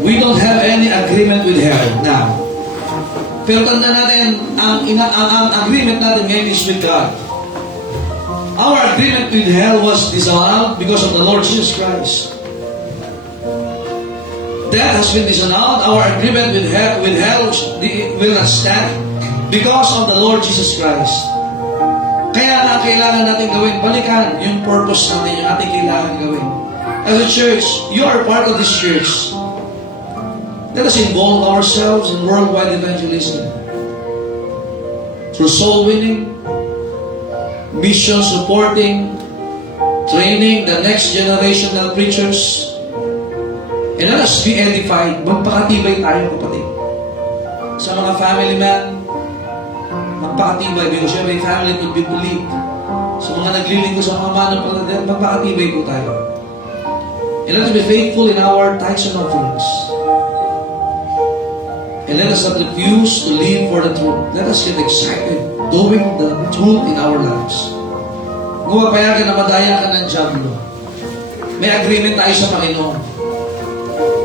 We don't have any agreement with hell now. Pero tanda natin, ang agreement natin ngayon is with God. Our agreement with hell was disallowed because of the Lord Jesus Christ. That has been disallowed. Our agreement with hell will not stand because of the Lord Jesus Christ. Kaya na kailangan natin gawin, balikan yung purpose natin, yung ating kailangan gawin. As a church, you are part of this church. Let us involve ourselves in worldwide evangelism. Through soul winning, mission supporting, training the next generation of preachers, and let us be edified. Magpakatibay tayo, kapatid. Sa mga family man, magpakatibay because you have a family to be believed. Sa mga naglilingkod sa mga mananampalataya, magpakatibay po tayo. And let us be faithful in our tithes and offerings. And let us not refuse to live for the truth. Let us get excited doing the truth in our lives. Kung mapayagan na madaya ka ng Diablo, may agreement tayo sa Panginoon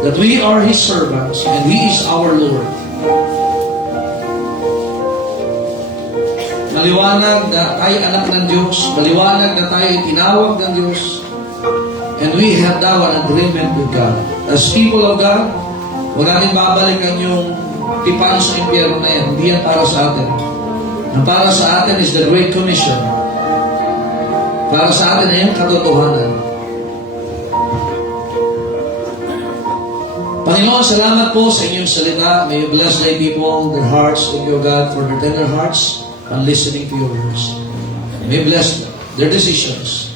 that we are His servants and He is our Lord. Maliwanag na tayo anak ng Diyos, maliwanag na tayo tinawag ng Diyos, and we have now an agreement with God. As people of God, huwag natin babalikan yung tipan sa impyerno na yan. Hindi yan para sa atin. Ang para sa atin is the Great Commission. Para sa atin ay yung katotohanan. Panginoon, salamat po sa inyong salita. May you bless thy people, their hearts, thank you, God, for their tender hearts and listening to your words. May you bless their decisions.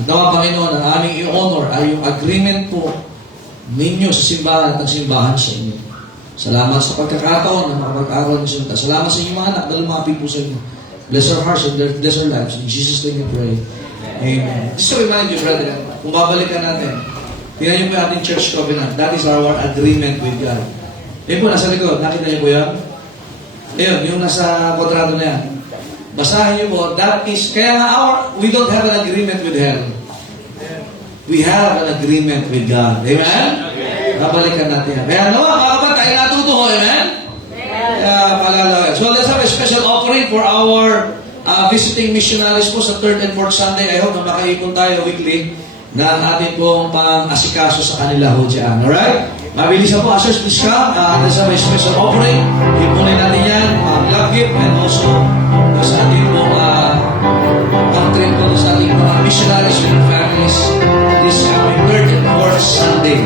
At nawa, Panginoon, ang aming i-honor ay yung agreement po ninyo sa simbahan at ang simbahan sa inyo. Salamat sa pagkakataon na makapag-aral ng salita. Salamat sa inyong mga anak na lumapit po sa inyo. Bless our hearts and bless our lives. In Jesus' name we pray. Amen. Just to remind you, brethren, kung babalikan natin, tingnan niyo po yung ating church covenant. That is our agreement with God. Yun po, nasa likod. Nakita niyo po yan? Ayun, yung nasa kwadrado na yan. Basahin niyo po, that is, kaya nga we don't have an agreement with hell. We have an agreement with God. Amen? Babalikan natin yan. Kaya naman, mga tayo natuto ho, amen? Kaya palala. So let's have a special offering for our visiting missionaries po sa 3rd and 4th Sunday. I hope na makaipon tayo weekly na ating pong pang-asikaso sa kanila ho dyan. Alright? Mabilisan po, ushers, please come. Let's have a special offering. Ipunin natin yan, love gift, and also sa ating pong pang-trip po sa ating mga missionaries with their families this coming 3rd and 4th Sunday.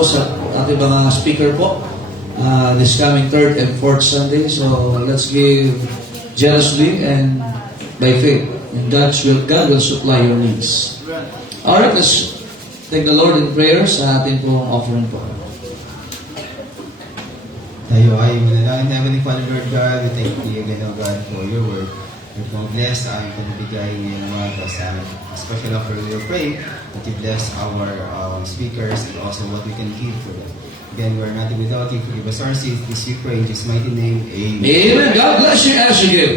po sa ating mga speaker po this coming 3rd and 4th Sunday. So let's give generously and by faith. And God will supply your needs. Alright, let's thank the Lord in prayer sa ating pong offering po. Tayo ay manalangin. Heavenly Father, Lord God, we thank you again, O God, for your word. Lord, kung bless sa aming panibigay ngayong umaga sa special offer, we will pray that you bless our speakers and also what we can give for them. Again, we are nothing without you. Forgive us our sins. This we pray in Jesus' mighty name. Amen. Amen. God bless you as you give.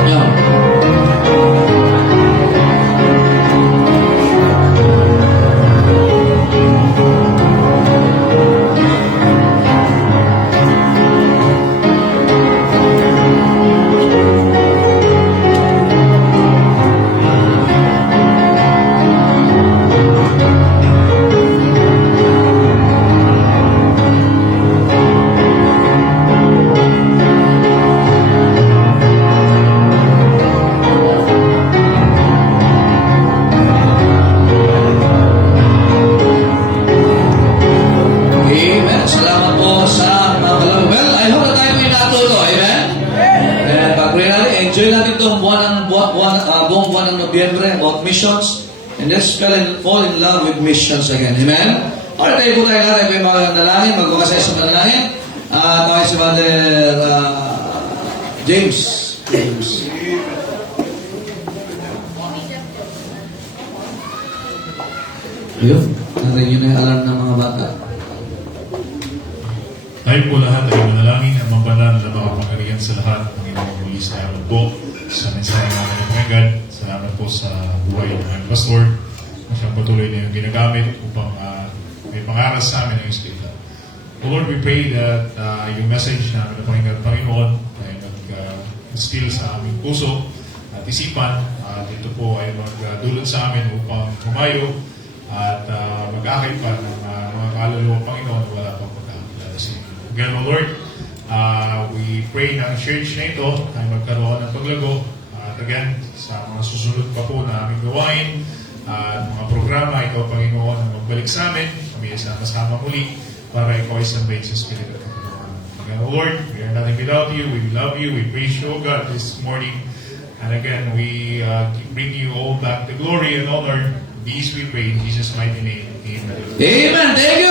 Yeah. Amen. Salamat po sa mga kalaro. Well, I hope na tayo may natuto. Amen? And pag-pray natin, enjoy natin itong buong buwan ng Nobyembre about missions. And let's fall in love with missions again. Amen? Alright, tayo po tayo natin. May mga nalangin, magkakasaya sa manalangin. Tayo si Mother James. Yun. Natin yun yung alarm ng mga bata. Tayo po lahat ay manalangin ang mabanal na makapangyarihan sa lahat. Panginoong muli salamat po sa mensahe namin ng Panginoon. Salamat po sa buhay ng aming pastor. Siyang patuloy na yung ginagamit upang may pangaral sa amin ng Espiritu. Lord, we pray that yung message namin ng Panginoon ay mag-instill sa aming puso at isipan. Ito po ay magdulot sa amin upang humayo at mag-akit pa ng mga kaluluwa Panginoon na wala pang pagkakilala sa inyo. Again, O Lord, we pray na ang church na ito ay magkaroon ng paglago. At again, sa mga susunod pa po na aming gawain at mga programa, ikaw Panginoon ang magbalik sa amin. Kami ay sama-sama muli para ikaw ay sambahin sa Espiritu at Panginoon. Again, O Lord, we are nothing without you. We love you. We praise you, O God, this morning. And again, we bring you all back the glory and honor. These we pray in Jesus' mighty name. Amen. Amen. Thank you.